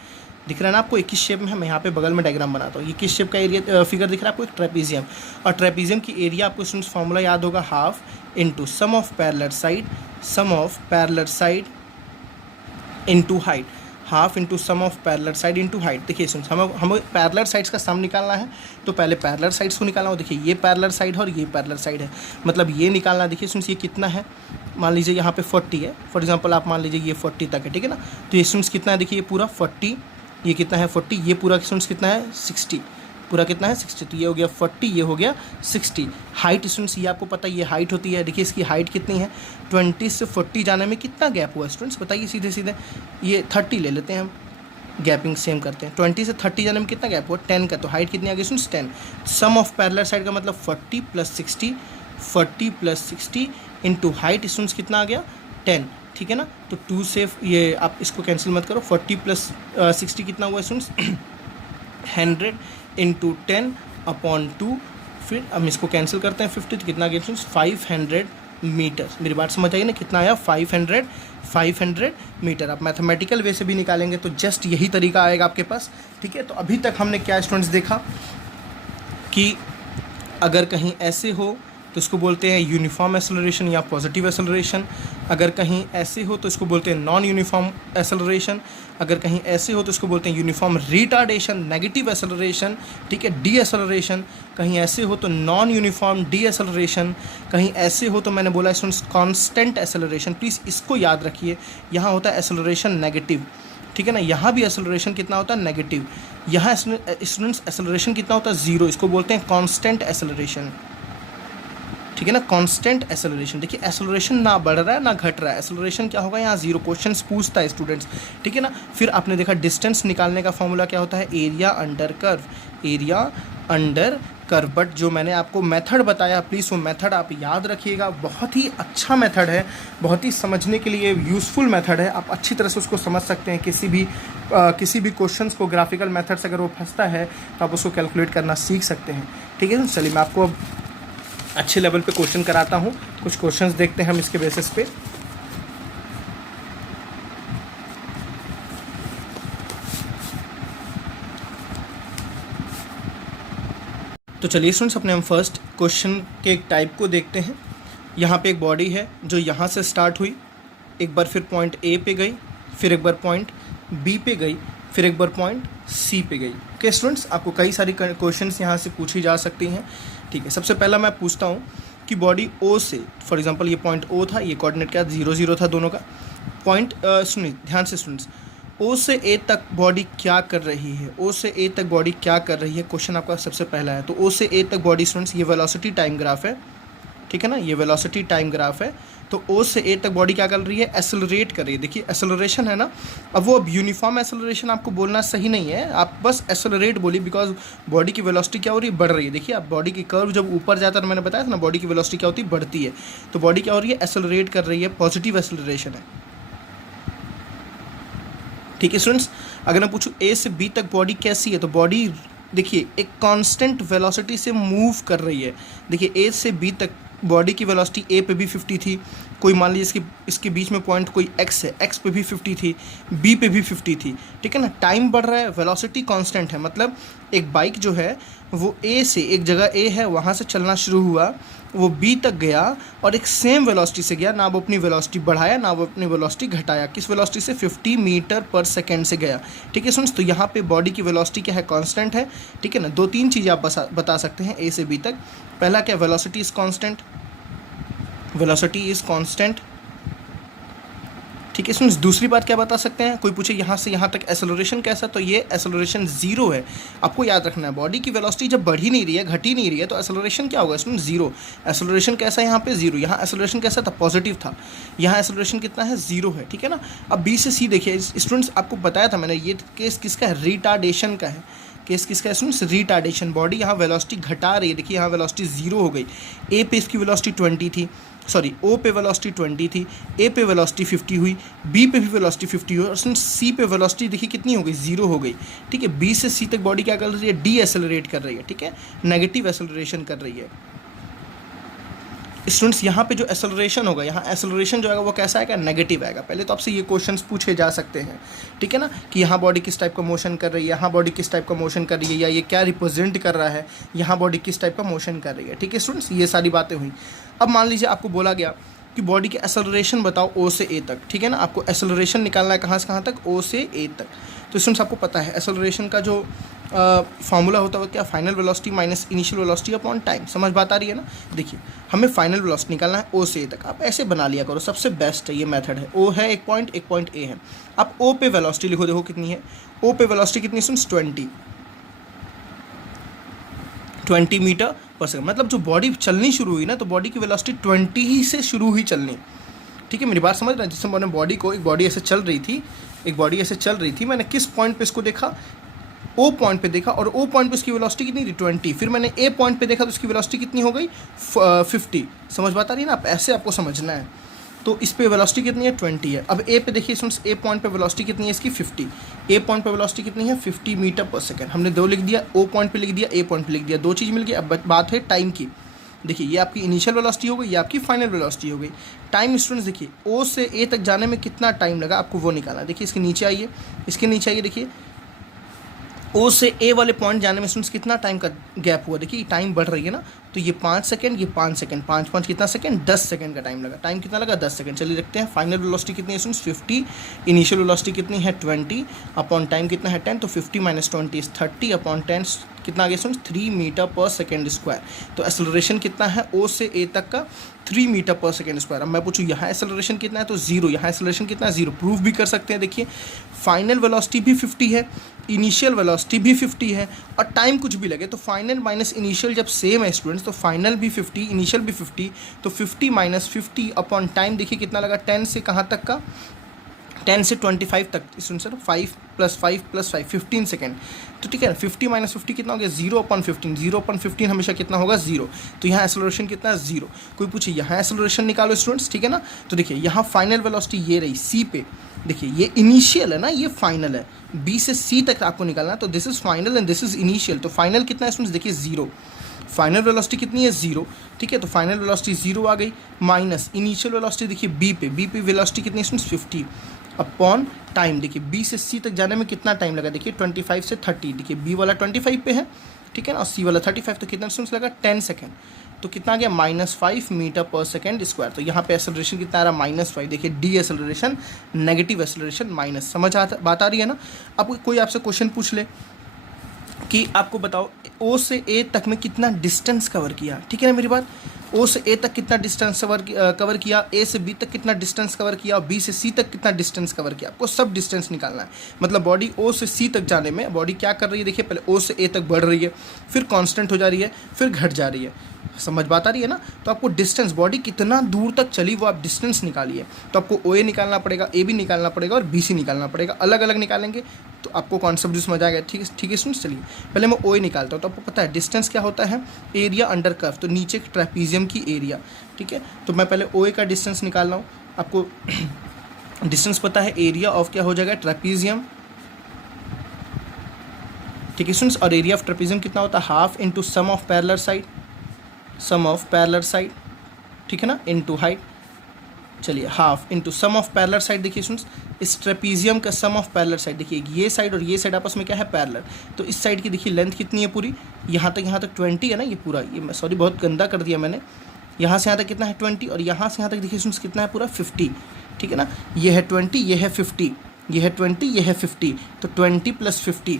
दिख रहा है ना आपको, एक किस शेप में है। मैं यहाँ पे बगल में डायग्राम बनाता हूँ, ये किस शेप का एरिया फिगर दिख रहा है आपको, एक ट्रेपीजियम। और ट्रेपीजियम की एरिया आपको स्टूडेंट्स फार्मूला याद होगा, half into sum of parallel side, sum of parallel side into height, half into sum of parallel side into height. देखिए स्टूडेंट्स हमें पैरेलल साइड्स का सम निकालना है, तो पहले पैरेलल साइड्स को निकालना हो। देखिए ये पैरेलल साइड है और ये पैरेलल साइड है, मतलब ये निकालना। देखिए स्टूडेंट्स ये कितना है, मान लीजिए यहाँ पे 40 है फॉर एग्जांपल, आप मान लीजिए ये 40 तक है, ठीक है ना। तो ये स्टूडेंट्स कितना है, देखिए ये पूरा 40, ये कितना है 40, ये पूरा स्टूडेंट्स कितना है 60, पूरा कितना है 60, तो ये हो गया 40, ये हो गया 60। हाइट स्टूडेंट्स ये आपको पता है ये हाइट होती है, देखिए इसकी हाइट कितनी है, 20 से 40 जाने में कितना गैप हुआ स्टूडेंट्स बताइए सीधे सीधे। ये 30 ले लेते हैं हम, गैपिंग सेम करते हैं, 20 से 30 जाने में कितना गैप हुआ 10 का, तो हाइट कितनी आ गई students 10। Sum of parallel side का मतलब 40 plus 60, 40 plus 60 into height students कितना आ गया 10, ठीक है ना। तो 2 से ये आप इसको कैंसिल मत करो, 40 प्लस 60 कितना हुआ स्टूडेंट्स 100 इंटू 10 अपॉन 2, फिर हम इसको कैंसिल करते हैं 50, तो कितना गया स्टूडेंट्स 500 मीटर। मेरी बात समझ आइए ना, कितना आया 500 मीटर। आप मैथमेटिकल वे से भी निकालेंगे तो जस्ट यही तरीका आएगा आपके पास, ठीक है। तो अभी तक हमने क्या स्टूडेंट्स देखा कि अगर कहीं ऐसे हो तो इसको बोलते हैं यूनिफॉर्म एक्सेलरेशन या पॉजिटिव एक्सेलरेशन, अगर कहीं ऐसे हो तो इसको बोलते हैं नॉन यूनिफॉर्म एक्सेलरेशन, अगर कहीं ऐसे हो तो इसको बोलते हैं यूनिफॉर्म रिटार्डेशन, नेगेटिव एक्सेलरेशन, ठीक है, डी एक्सेलरेशन, कहीं ऐसे हो तो नॉन यूनिफॉर्म डी एक्सेलरेशन, कहीं ऐसे हो तो मैंने बोला स्टूडेंट्स कांस्टेंट एक्सेलरेशन। प्लीज़ इसको याद रखिए, यहाँ होता है एक्सेलरेशन नेगेटिव, ठीक है ना, यहाँ भी एक्सेलरेशन कितना होता है नेगेटिव, यहाँ स्टूडेंट्स एक्सेलरेशन कितना होता है 0, इसको बोलते हैं कांस्टेंट एक्सेलरेशन, ठीक है ना, कांस्टेंट एक्सेलरेशन। देखिए एक्सेलरेशन ना बढ़ रहा है ना घट रहा है, एक्सेलरेशन क्या होगा यहाँ 0, क्वेश्चंस पूछता है स्टूडेंट्स, ठीक है ना। फिर आपने देखा डिस्टेंस निकालने का फॉर्मूला क्या होता है, area under curve, area under curve. But जो मैंने आपको मेथड बताया प्लीज़ वो मेथड आप याद रखिएगा, बहुत ही अच्छा मेथड है, बहुत ही समझने के लिए यूज़फुल मेथड है, आप अच्छी तरह से उसको समझ सकते हैं। किसी भी क्वेश्चंस को ग्राफिकल मेथड से अगर वो फंसता है तो आप उसको कैलकुलेट करना सीख सकते हैं, ठीक है। चलिए मैं आपको अच्छे लेवल पे क्वेश्चन कराता हूँ। कुछ क्वेश्चंस देखते हैं हम इसके बेसिस पे। तो चलिए स्टूडेंट्स, अपने हम फर्स्ट क्वेश्चन के एक टाइप को देखते हैं। यहाँ पे एक बॉडी है जो यहाँ से स्टार्ट हुई, एक बार फिर पॉइंट ए पे गई, फिर एक बार पॉइंट बी पे गई, फिर एक बार पॉइंट सी पे गई। ओके स्टूडेंट्स, आपको कई सारी क्वेश्चंस यहाँ से पूछी जा सकती हैं। ठीक है, सबसे पहला मैं पूछता हूँ कि बॉडी ओ से, फॉर एग्जांपल ये पॉइंट ओ था, ये कोऑर्डिनेट क्या 0 0 था दोनों का। पॉइंट सुनिए ध्यान से स्टूडेंट्स, ओ से ए तक बॉडी क्या कर रही है, ओ से ए तक बॉडी क्या कर रही है, क्वेश्चन आपका सबसे पहला है। तो ओ से ए तक बॉडी स्टूडेंट्स, ये वेलोसिटी टाइम ग्राफ है, ठीक है ना, ये वेलोसिटी टाइम ग्राफ है। तो ओ से ए तक बॉडी क्या कर रही है, एसेलरेट कर रही है। देखिए एसेलरेशन है ना, अब यूनिफॉर्म एसेलरेशन आपको बोलना सही नहीं है, आप बस एसेलरेट बोलिए, बिकॉज बॉडी की वेलोसिटी क्या हो रही है, बढ़ रही है। देखिए आप बॉडी की कर्व जब ऊपर जाता है, मैंने बताया था ना, बॉडी की वेलोसिटी क्या होती है, बढ़ती है। तो बॉडी क्या हो रही है, एसेलरेट कर रही है, पॉजिटिव एसेलरेशन है। ठीक है स्टूडेंट्स, अगर मैं पूछूं ए से बी तक बॉडी कैसी है, तो बॉडी देखिए एक कांस्टेंट वेलोसिटी से मूव कर रही है। देखिए ए से बी तक बॉडी की वेलोसिटी ए पे भी 50 थी, कोई मान लीजिए इसके बीच में पॉइंट कोई एक्स है, एक्स पे भी 50 थी, बी पे भी 50 थी। ठीक है ना, टाइम बढ़ रहा है, वेलोसिटी कांस्टेंट है। मतलब एक बाइक जो है वो ए से, एक जगह ए है वहाँ से चलना शुरू हुआ, वो बी तक गया और एक सेम वेलोसिटी से गया, ना वो अपनी वेलोसिटी बढ़ाया ना वो अपनी वेलोसिटी घटाया। किस वेलोसिटी से, 50 मीटर पर सेकेंड से गया। ठीक है सुन, तो यहाँ पे बॉडी की वेलोसिटी क्या है, कांस्टेंट है। ठीक है ना, 2-3 चीज़ें आप बता सकते हैं ए से बी तक। पहला क्या, velocity is constant, velocity is constant. ठीक है स्टूडेंट्स, दूसरी बात क्या बता सकते हैं, कोई पूछे यहाँ से यहाँ तक एसेलरेशन कैसा, तो ये एसेलरेशन 0 है। आपको याद रखना है, बॉडी की वेलोसिटी जब बढ़ ही नहीं रही है, घट ही नहीं रही है, तो एसेलरेशन क्या होगा स्टूडेंट, 0। एसेलरेशन कैसा है यहाँ पे, 0। यहाँ एसेलरेशन कैसा था, पॉजिटिव था। यहाँ एसेलरेशन कितना है, 0 है। ठीक है ना, अब बी से सी देखिए स्टूडेंट्स, आपको बताया था मैंने, ये केस किसका है, रिटार्डेशन का है। केस किसका है स्टूडेंट्स, रिटार्डेशन। बॉडी यहाँ वेलोसिटी घटा रही है, देखिए यहाँ वेलोसिटी 0 हो गई। ए पे इसकी वेलोसिटी 20 थी, सॉरी ओ पे वेलोसिटी 20 थी, ए पे वेलोसिटी 50 हुई, बी पे भी वेलोसिटी 50 हुई, और सी पे वेलोसिटी देखिए कितनी हो गई, 0 हो गई। ठीक है, बी से सी तक बॉडी क्या कर रही है, डी एसेलरेट कर रही है। ठीक है, नेगेटिव एसेलरेशन कर रही है। स्टूडेंट्स यहाँ पे जो एसेलरेशन होगा, यहाँ एसेलरेशन जो आएगा वो कैसा आएगा, नेगेटिव आएगा। पहले तो आपसे ये क्वेश्चंस पूछे जा सकते हैं, ठीक है ना, कि यहाँ बॉडी किस टाइप का मोशन कर रही है, यहाँ बॉडी किस टाइप का मोशन कर रही है, या ये क्या रिप्रेजेंट कर रहा है, यहाँ बॉडी किस टाइप का मोशन कर रही है। ठीक है स्टूडेंट्स, ये सारी बातें हुई। अब मान लीजिए आपको बोला गया कि बॉडी के एसेलरेशन बताओ ओ से ए तक। ठीक है ना, आपको एसेलरेशन निकालना है कहाँ से कहाँ तक, ओ से ए तक। तो स्टूडेंट्स आपको पता है एसेलरेशन का जो फॉर्मूला होता है क्या, final velocity minus initial velocity upon time. समझ बात आ रही है ना। देखिए हमें फाइनल वेलोसिटी निकालना है ओ से ए तक, आप ऐसे बना लिया करो, सबसे बेस्ट है ये मेथड है। ओ है एक पॉइंट ए है, आप ओ पे वेलोसिटी लिखो, देखो कितनी है, ओ पे वेलोसिटी कितनी सुन, 20 मीटर पर सेकंड। मतलब जो बॉडी चलनी शुरू हुई ना, तो बॉडी की वेलोसिटी 20 ही से शुरू हुई चलनी। ठीक है, मेरी बात समझ रहे हैं। जिससे मैंने बॉडी को, एक बॉडी ऐसे चल रही थी, एक बॉडी ऐसे चल रही थी, मैंने किस पॉइंट पे इसको देखा, ओ पॉइंट पे देखा, और ओ पॉइंट पे उसकी वेलोसिटी कितनी थी, 20। फिर मैंने ए पॉइंट पे देखा तो उसकी वेलोसिटी कितनी हो गई, 50। समझ बात आ रही है ना, आप ऐसे आपको समझना है। तो इस पे वेलोसिटी कितनी है, 20 है। अब ए पे देखिए स्टूडेंट्स, ए पॉइंट पे वेलोसिटी कितनी है इसकी, 50। ए पॉइंट पे वेलोसिटी कितनी है, 50 मीटर पर सेकंड। हमने 2 लिख दिया, ओ पॉइंट पे लिख दिया, ए पॉइंट पे लिख दिया, 2 चीज़ मिल गई। अब बात है टाइम की। देखिए ये आपकी इनिशियल वेलोसिटी हो गई, ये आपकी फाइनल वेलोसिटी हो गई। टाइम स्टूडेंट्स देखिए ओ से ए तक जाने में कितना टाइम लगा, आपको वो निकालना है। देखिए इसके नीचे आइए, इसके नीचे आइए, देखिए ओ से ए वाले पॉइंट जाने में स्टूडेंट्स कितना टाइम का गैप हुआ। देखिए टाइम बढ़ रही है ना, तो ये 5 सेकंड, ये 5 सेकंड, 5 कितना सेकंड, 10 सेकंड का टाइम लगा। टाइम कितना लगा, 10 सेकंड। चलिए देखते हैं फाइनल वेलोसिटी कितनी है स्टूडेंट्स, 50। इनिशियल वेलोसिटी कितनी है, 20 अपॉन टाइम कितना है, 10। तो 50 - 20 इज 30 अपॉन 10 कितना आ गया students, 3 metre per second square. तो एसेलरेशन कितना है ओ से ए तक का, 3 मीटर पर सेकेंड स्क्वायर। अब मैं पूछूं यहाँ एसेलरेशन कितना है, तो 0। यहाँ एसेलरेशन कितना है, 0। प्रूफ भी कर सकते हैं। देखिए फाइनल वेलोसिटी भी 50 है, इनिशियल वेलोसिटी भी 50 है, और टाइम कुछ भी लगे तो फाइनल माइनस इनिशियल जब सेम है स्टूडेंट्स, तो फाइनल भी 50, इनिशियल भी 50, तो 50 - 50 अपॉन टाइम देखिए कितना लगा, 10 से कहाँ तक का, 10 से 25 तक स्टूडेंट सर, 5 + 5 + 5 15 सेकेंड। तो ठीक है, 50 - 50 कितना हो गया, 0 अपॉन 15। 0 अपॉन 15 हमेशा कितना होगा, 0। तो यहाँ एसेलरेशन कितना है, 0। कोई पूछे यहाँ एसेलरेशन निकालो स्टूडेंट्स, ठीक है ना। तो देखिए यहाँ फाइनल वेलोसिटी ये रही सी पे, देखिए ये इनिशियल है ना, ये फाइनल है। बी से सी तक आपको निकालना है, तो this is final and this is initial. तो फाइनल कितना है स्टूडेंट्स, देखिए 0। फाइनल वेलोसिटी कितनी है 0, ठीक है, तो फाइनल वेलोसिटी 0 आ गई, माइनस इनिशियल वेलोसिटी देखिए बी पे वेलोसिटी कितनी है स्टूडेंट्स 50 अपॉन टाइम। देखिए बी से सी तक जाने में कितना टाइम लगा, देखिए 25 से 30, देखिए बी वाला 25 पे है, ठीक है ना, और सी वाला 35, तो कितना स्टूडेंट्स लगा 10 सेकेंड, तो कितना आ गया -5 मीटर पर सेकेंड स्क्वायर। तो यहाँ पे एक्सेलरेशन कितना आ रहा -5, देखिए D acceleration, negative acceleration minus, बात आ रही है ना। अब कोई आपसे क्वेश्चन पूछ ले कि आपको बताओ ओ से ए तक में कितना डिस्टेंस कवर किया, ठीक है ना मेरी बात, ओ से ए तक कितना डिस्टेंस कवर किया, ए से बी तक कितना डिस्टेंस कवर किया और बी से सी तक कितना डिस्टेंस कवर किया, आपको सब डिस्टेंस निकालना है। मतलब बॉडी ओ से सी तक जाने में बॉडी क्या कर रही है, देखिए पहले ओ से ए तक बढ़ रही है, फिर कांस्टेंट हो जा रही है, फिर घट जा रही है, समझ बात आ रही है ना। तो आपको डिस्टेंस बॉडी कितना दूर तक चली वो आप डिस्टेंस निकालिए, तो आपको ओ ए निकालना पड़ेगा, ए बी निकालना पड़ेगा और बी सी निकालना पड़ेगा, अलग अलग निकालेंगे तो आपको कॉन्सेप्ट समझ आ गया, ठीक है स्टूडेंट्स। चलिए पहले मैं ओ ए निकालता हूँ, तो आपको पता है डिस्टेंस क्या होता है, एरिया अंडर कर्व, तो नीचे ट्रेपीजियम की एरिया, ठीक है। तो मैं पहले ओ ए का डिस्टेंस निकाल रहा हूँ, आपको डिस्टेंस पता है, एरिया ऑफ क्या हो जाएगा ट्रेपीजियम, ठीक है स्टूडेंट्स, और एरिया ऑफ ट्रेपीजियम कितना होता है half into sum of parallel side, ठीक है ना, इनटू हाइट। चलिए half into sum of parallel side, देखिए स्टूडेंट्स इस ट्रेपीजियम का सम ऑफ पैरेलल साइड, देखिए ये साइड और ये साइड आपस में क्या है पैरेलल, तो इस साइड की देखिए लेंथ कितनी है पूरी, यहाँ तक 20 है ना, ये पूरा, ये सॉरी बहुत गंदा कर दिया मैंने, यहाँ से यहाँ तक कितना है 20 और यहाँ से यहाँ तक देखिए स्टूडेंट्स कितना है पूरा 50, ठीक है ना, ये है 20, ये है 50, ये है 20, ये है 50, तो 20 + 50,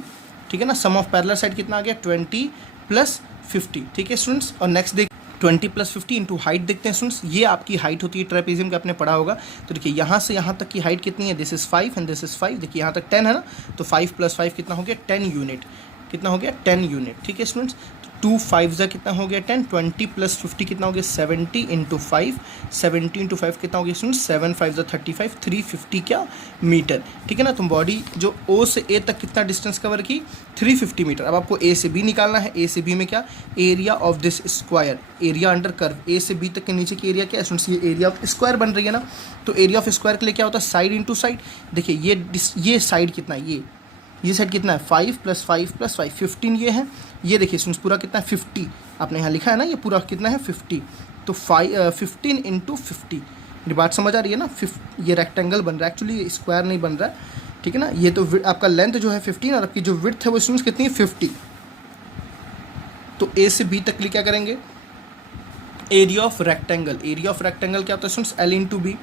ठीक है ना, सम ऑफ पैरेलल साइड कितना आ गया 20 + 50, ठीक है स्टूडेंट्स। और नेक्स्ट देख 20 + 50 इंटू हाइट देखते हैं स्टूडेंट्स, ये आपकी हाइट होती है ट्रेपीजियम का, आपने पढ़ा होगा। तो देखिए यहाँ से यहाँ तक की हाइट कितनी है, this is 5 and this is 5, देखिए यहाँ तक 10 है ना, तो 5 + 5 कितना हो गया 10 यूनिट, कितना हो गया 10 यूनिट, ठीक है स्टूडेंट्स। तो 2 5 कितना हो गया 10, 20 + 50 कितना हो गया 70 इंटू 5, 70 इंटू 5 कितना हो गया स्टूडेंट्स 7 5 35, 350 क्या मीटर, ठीक है ना। तो बॉडी जो ओ से ए तक कितना डिस्टेंस कवर की 350 मीटर। अब आपको ए से बी निकालना है, ए से बी में क्या area of this square, area under curve, A से बी तक के नीचे की एरिया क्या है स्टूडेंट्स, ये एरिया ऑफ स्क्वायर बन रही है ना, तो एरिया ऑफ स्क्वायर के लिए क्या होता है साइड इंटू साइड। देखिए ये साइड कितना है, ये साइड कितना है 5 + 5 + 5 15 ये है, ये देखिए स्टूडेंट्स पूरा कितना है 50, आपने यहाँ लिखा है ना, ये पूरा कितना है 50, तो 15 इंटू 50, मेरी बात समझ आ रही है ना। ये रेक्टेंगल बन रहा है, एक्चुअली स्क्वायर नहीं बन रहा है, ठीक है ना। ये तो आपका लेंथ जो है 15 और आपकी जो विड्थ है वो स्टूडेंट्स कितनी है 50। तो ए से बी तक के लिए क्या करेंगे, एरिया ऑफ रेक्टेंगल क्या होता है स्टूडेंट्स L इंटू बी,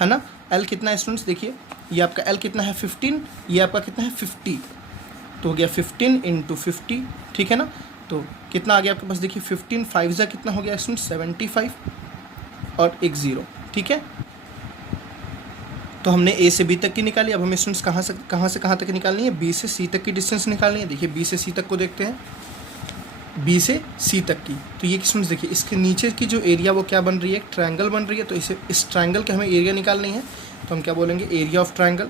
है ना। L कितना है स्टूडेंट्स, देखिए ये आपका L कितना है 15, ये आपका कितना है 50, तो हो गया 15 इंटू 50, ठीक है ना। तो कितना आ गया आपके पास, देखिए 15 5 कितना हो गया स्टूडेंट्स 75 और एक 0, ठीक है। तो हमने ए से बी तक की निकाली, अब हमें स्टूडेंट्स कहाँ से कहाँ तक निकालनी है, बी से सी तक की डिस्टेंस निकालनी है। देखिए बी से सी तक को देखते हैं, बी से सी तक की, तो ये स्टूडेंट्स देखिए इसके नीचे की जो एरिया वो क्या बन रही है, एक ट्रायंगल बन रही है, तो इस ट्रायंगल के हमें एरिया निकालनी है, तो हम क्या बोलेंगे एरिया ऑफ ट्रायंगल,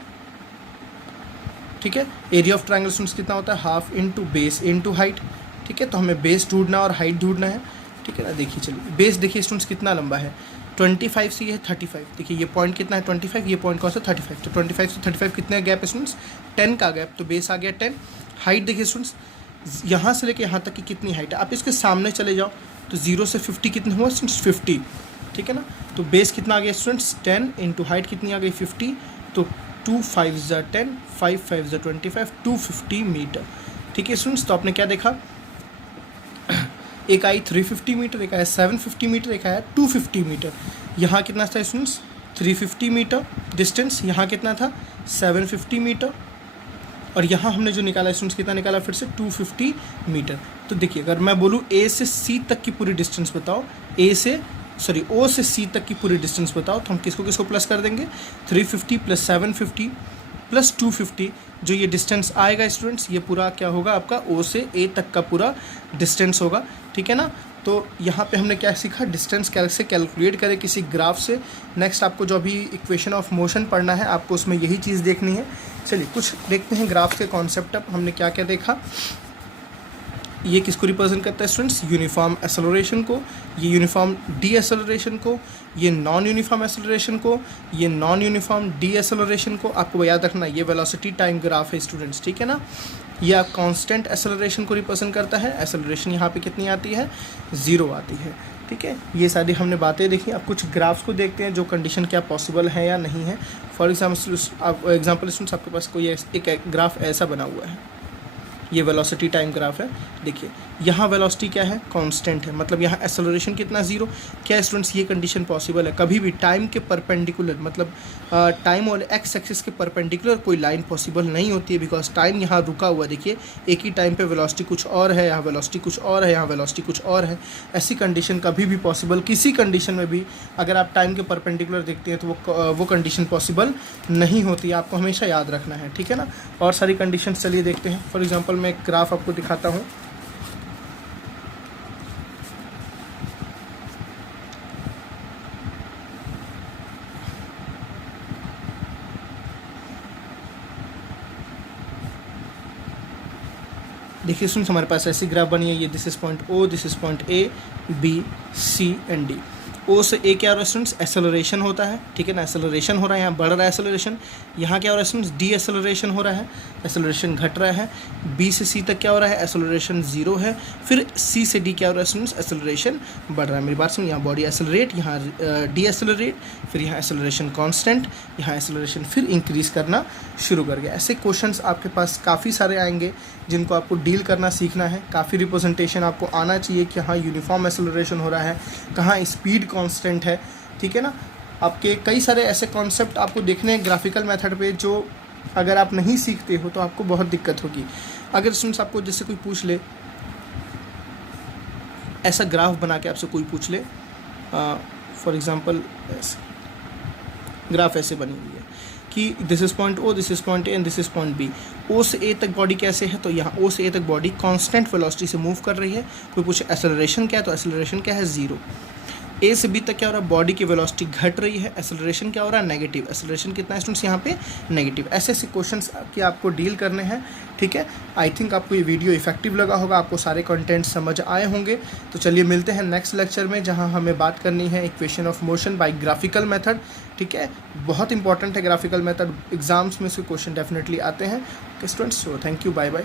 ठीक है। एरिया ऑफ ट्रायंगल स्टूडेंट्स कितना होता है half into base into height, ठीक है। तो हमें बेस ढूंढना और हाइट ढूंढना है, ठीक है ना। देखिए चलिए बेस देखिए स्टूडेंट्स कितना लंबा है 25 से ये है 35, देखिए ये पॉइंट कितना है 25, ये पॉइंट कौन सा 35, तो 25 से 35 कितने गैप है स्टूडेंट्स 10 का गैप, तो बेस आ गया 10। हाइट देखिए स्टूडेंट्स यहाँ से लेके यहाँ तक की कितनी हाइट है, आप इसके सामने चले जाओ तो 0 से 50 कितने हुआ स्टूडेंट्स 50, ठीक है ना। तो बेस कितना आ गया स्टूडेंट्स 10 इंटू हाइट कितनी आ गई 50, तो 2 5 10, 5 5 25, 250 मीटर, ठीक है स्टूडेंट्स। तो आपने क्या देखा, एक आई 350 मीटर, एक आया 750 मीटर, एक आया 250 मीटर। यहाँ कितना था स्टूडेंट्स 350 मीटर डिस्टेंस, यहाँ कितना था 750 मीटर, और यहाँ हमने जो निकाला स्टूडेंट्स कितना निकाला फिर से 250 मीटर। तो देखिए अगर मैं बोलूँ ए से सी तक की पूरी डिस्टेंस बताओ, ओ से सी तक की पूरी डिस्टेंस बताओ, तो हम किसको किसको प्लस कर देंगे 350 + 750 + 250, जो ये डिस्टेंस आएगा स्टूडेंट्स ये पूरा क्या होगा आपका ओ से ए तक का पूरा डिस्टेंस होगा, ठीक है ना। तो यहाँ पे हमने क्या सीखा, डिस्टेंस कैसे कैलकुलेट करें किसी ग्राफ से। नेक्स्ट आपको जो अभी इक्वेशन ऑफ मोशन पढ़ना है आपको उसमें यही चीज़ देखनी है। चलिए कुछ देखते हैं ग्राफ के कॉन्सेप्ट। अब हमने क्या क्या देखा, ये किसको रिप्रेजेंट करता है स्टूडेंट्स यूनिफॉर्म एक्सेलरेशन को, ये यूनिफॉर्म डी एक्सेलरेशन को, ये नॉन यूनिफॉर्म एक्सेलरेशन को, ये नॉन यूनिफॉर्म डी एक्सेलरेशन को। आपको याद रखना ये वेलोसिटी टाइम ग्राफ है स्टूडेंट्स, ठीक है ना। ये आप कांस्टेंट एक्सेलरेशन को रिप्रेजेंट करता है। एक्सेलरेशन यहाँ पे कितनी आती है, 0 आती है। ठीक है, ये सारी हमने बातें देखी। अब कुछ ग्राफ्स को देखते हैं जो कंडीशन क्या पॉसिबल है या नहीं है। फॉर एग्जाम्पल स्टूडेंट्स, आपके पास कोई एक ग्राफ ऐसा बना हुआ है, ये वेलोसिटी टाइम ग्राफ है। देखिए यहाँ वेलोसिटी क्या है, कांस्टेंट है, मतलब यहाँ एक्सेलरेशन कितना, 0। क्या स्टूडेंट्स ये कंडीशन पॉसिबल है? कभी भी टाइम के परपेंडिकुलर, मतलब टाइम और एक्स एक्सिस के परपेंडिकुलर कोई लाइन पॉसिबल नहीं होती है, बिकॉज टाइम यहाँ रुका हुआ है। देखिए एक ही टाइम पे वेलोसिटी कुछ और है, यहाँ वेलोसिटी कुछ और है, यहाँ वेलोसिटी कुछ और है। ऐसी कंडीशन कभी भी पॉसिबल, किसी कंडीशन में भी अगर आप टाइम के परपेंडिकुलर देखते हैं तो वो कंडीशन पॉसिबल नहीं होती है। आपको हमेशा याद रखना है, ठीक है ना। और सारी कंडीशन चलिए देखते हैं। फॉर एग्जाम्पल मैं एक ग्राफ आपको दिखाता हूँ। देखिए स्टूडेंट्स, हमारे पास ऐसी ग्राफ बनी है। ये this is point O, this is point A, B, C and D. O से ए क्या हो रहा है स्टूडेंट्स, एक्सेलरेशन होता है, ठीक है ना, एक्सेलरेशन हो रहा है, यहाँ बढ़ रहा है एक्सेलरेशन। यहाँ क्या हो रहा है स्टूडेंट्स, डी एक्सेलरेशन हो रहा है, एक्सेलरेशन घट रहा है। बी से सी तक क्या हो रहा है, एक्सेलरेशन 0 है। फिर सी से डी क्या हो रहा है स्टूडेंट्स, एक्सेलरेशन बढ़ रहा है। मेरी बात सुन, यहाँ बॉडी एक्सेलरेट, यहाँ डी एक्सेलरेट, फिर यहाँ एक्सेलरेशन कांस्टेंट, यहाँ एक्सेलरेशन फिर इंक्रीज करना शुरू कर गया। ऐसे क्वेश्चंस आपके पास काफ़ी सारे आएंगे जिनको आपको डील करना सीखना है। काफ़ी रिप्रेजेंटेशन आपको आना चाहिए कि हाँ यूनिफॉर्म एक्सेलरेशन हो रहा है, कहाँ स्पीड कांस्टेंट है, ठीक है ना। आपके कई सारे ऐसे कॉन्सेप्ट आपको देखने हैं ग्राफिकल मेथड पे, जो अगर आप नहीं सीखते हो तो आपको बहुत दिक्कत होगी। अगर स्टूडेंट्स आपको जैसे कोई पूछ ले, ऐसा ग्राफ बना के आपसे कोई पूछ ले, फॉर एग्जांपल ग्राफ ऐसे बनी हुई है कि this is point O, this is point A and this is point B. O से ए तक बॉडी कैसे है, तो यहाँ ओ से ए तक बॉडी कांस्टेंट वेलोसिटी से मूव कर रही है। कोई पूछे एक्सेलरेशन क्या है, तो एक्सेलरेशन क्या है, 0। ए से बी तक क्या हो रहा है, बॉडी की वेलोसिटी घट रही है, एक्सेलरेशन क्या हो रहा है, नेगेटिव। एक्सेलरेशन कितना है स्टूडेंट्स, यहाँ पे नेगेटिव। ऐसे ऐसे क्वेश्चंस के आपको डील करने हैं, ठीक है। आई थिंक आपको ये वीडियो इफेक्टिव लगा होगा, आपको सारे कंटेंट समझ आए होंगे। तो चलिए मिलते हैं नेक्स्ट लेक्चर में, जहाँ हमें बात करनी है equation of motion by graphical method, ठीक है। बहुत इंपॉर्टेंट है ग्राफिकल मेथड, एग्जाम्स में से क्वेश्चन डेफिनेटली आते हैं। Okay students, so thank you, bye bye.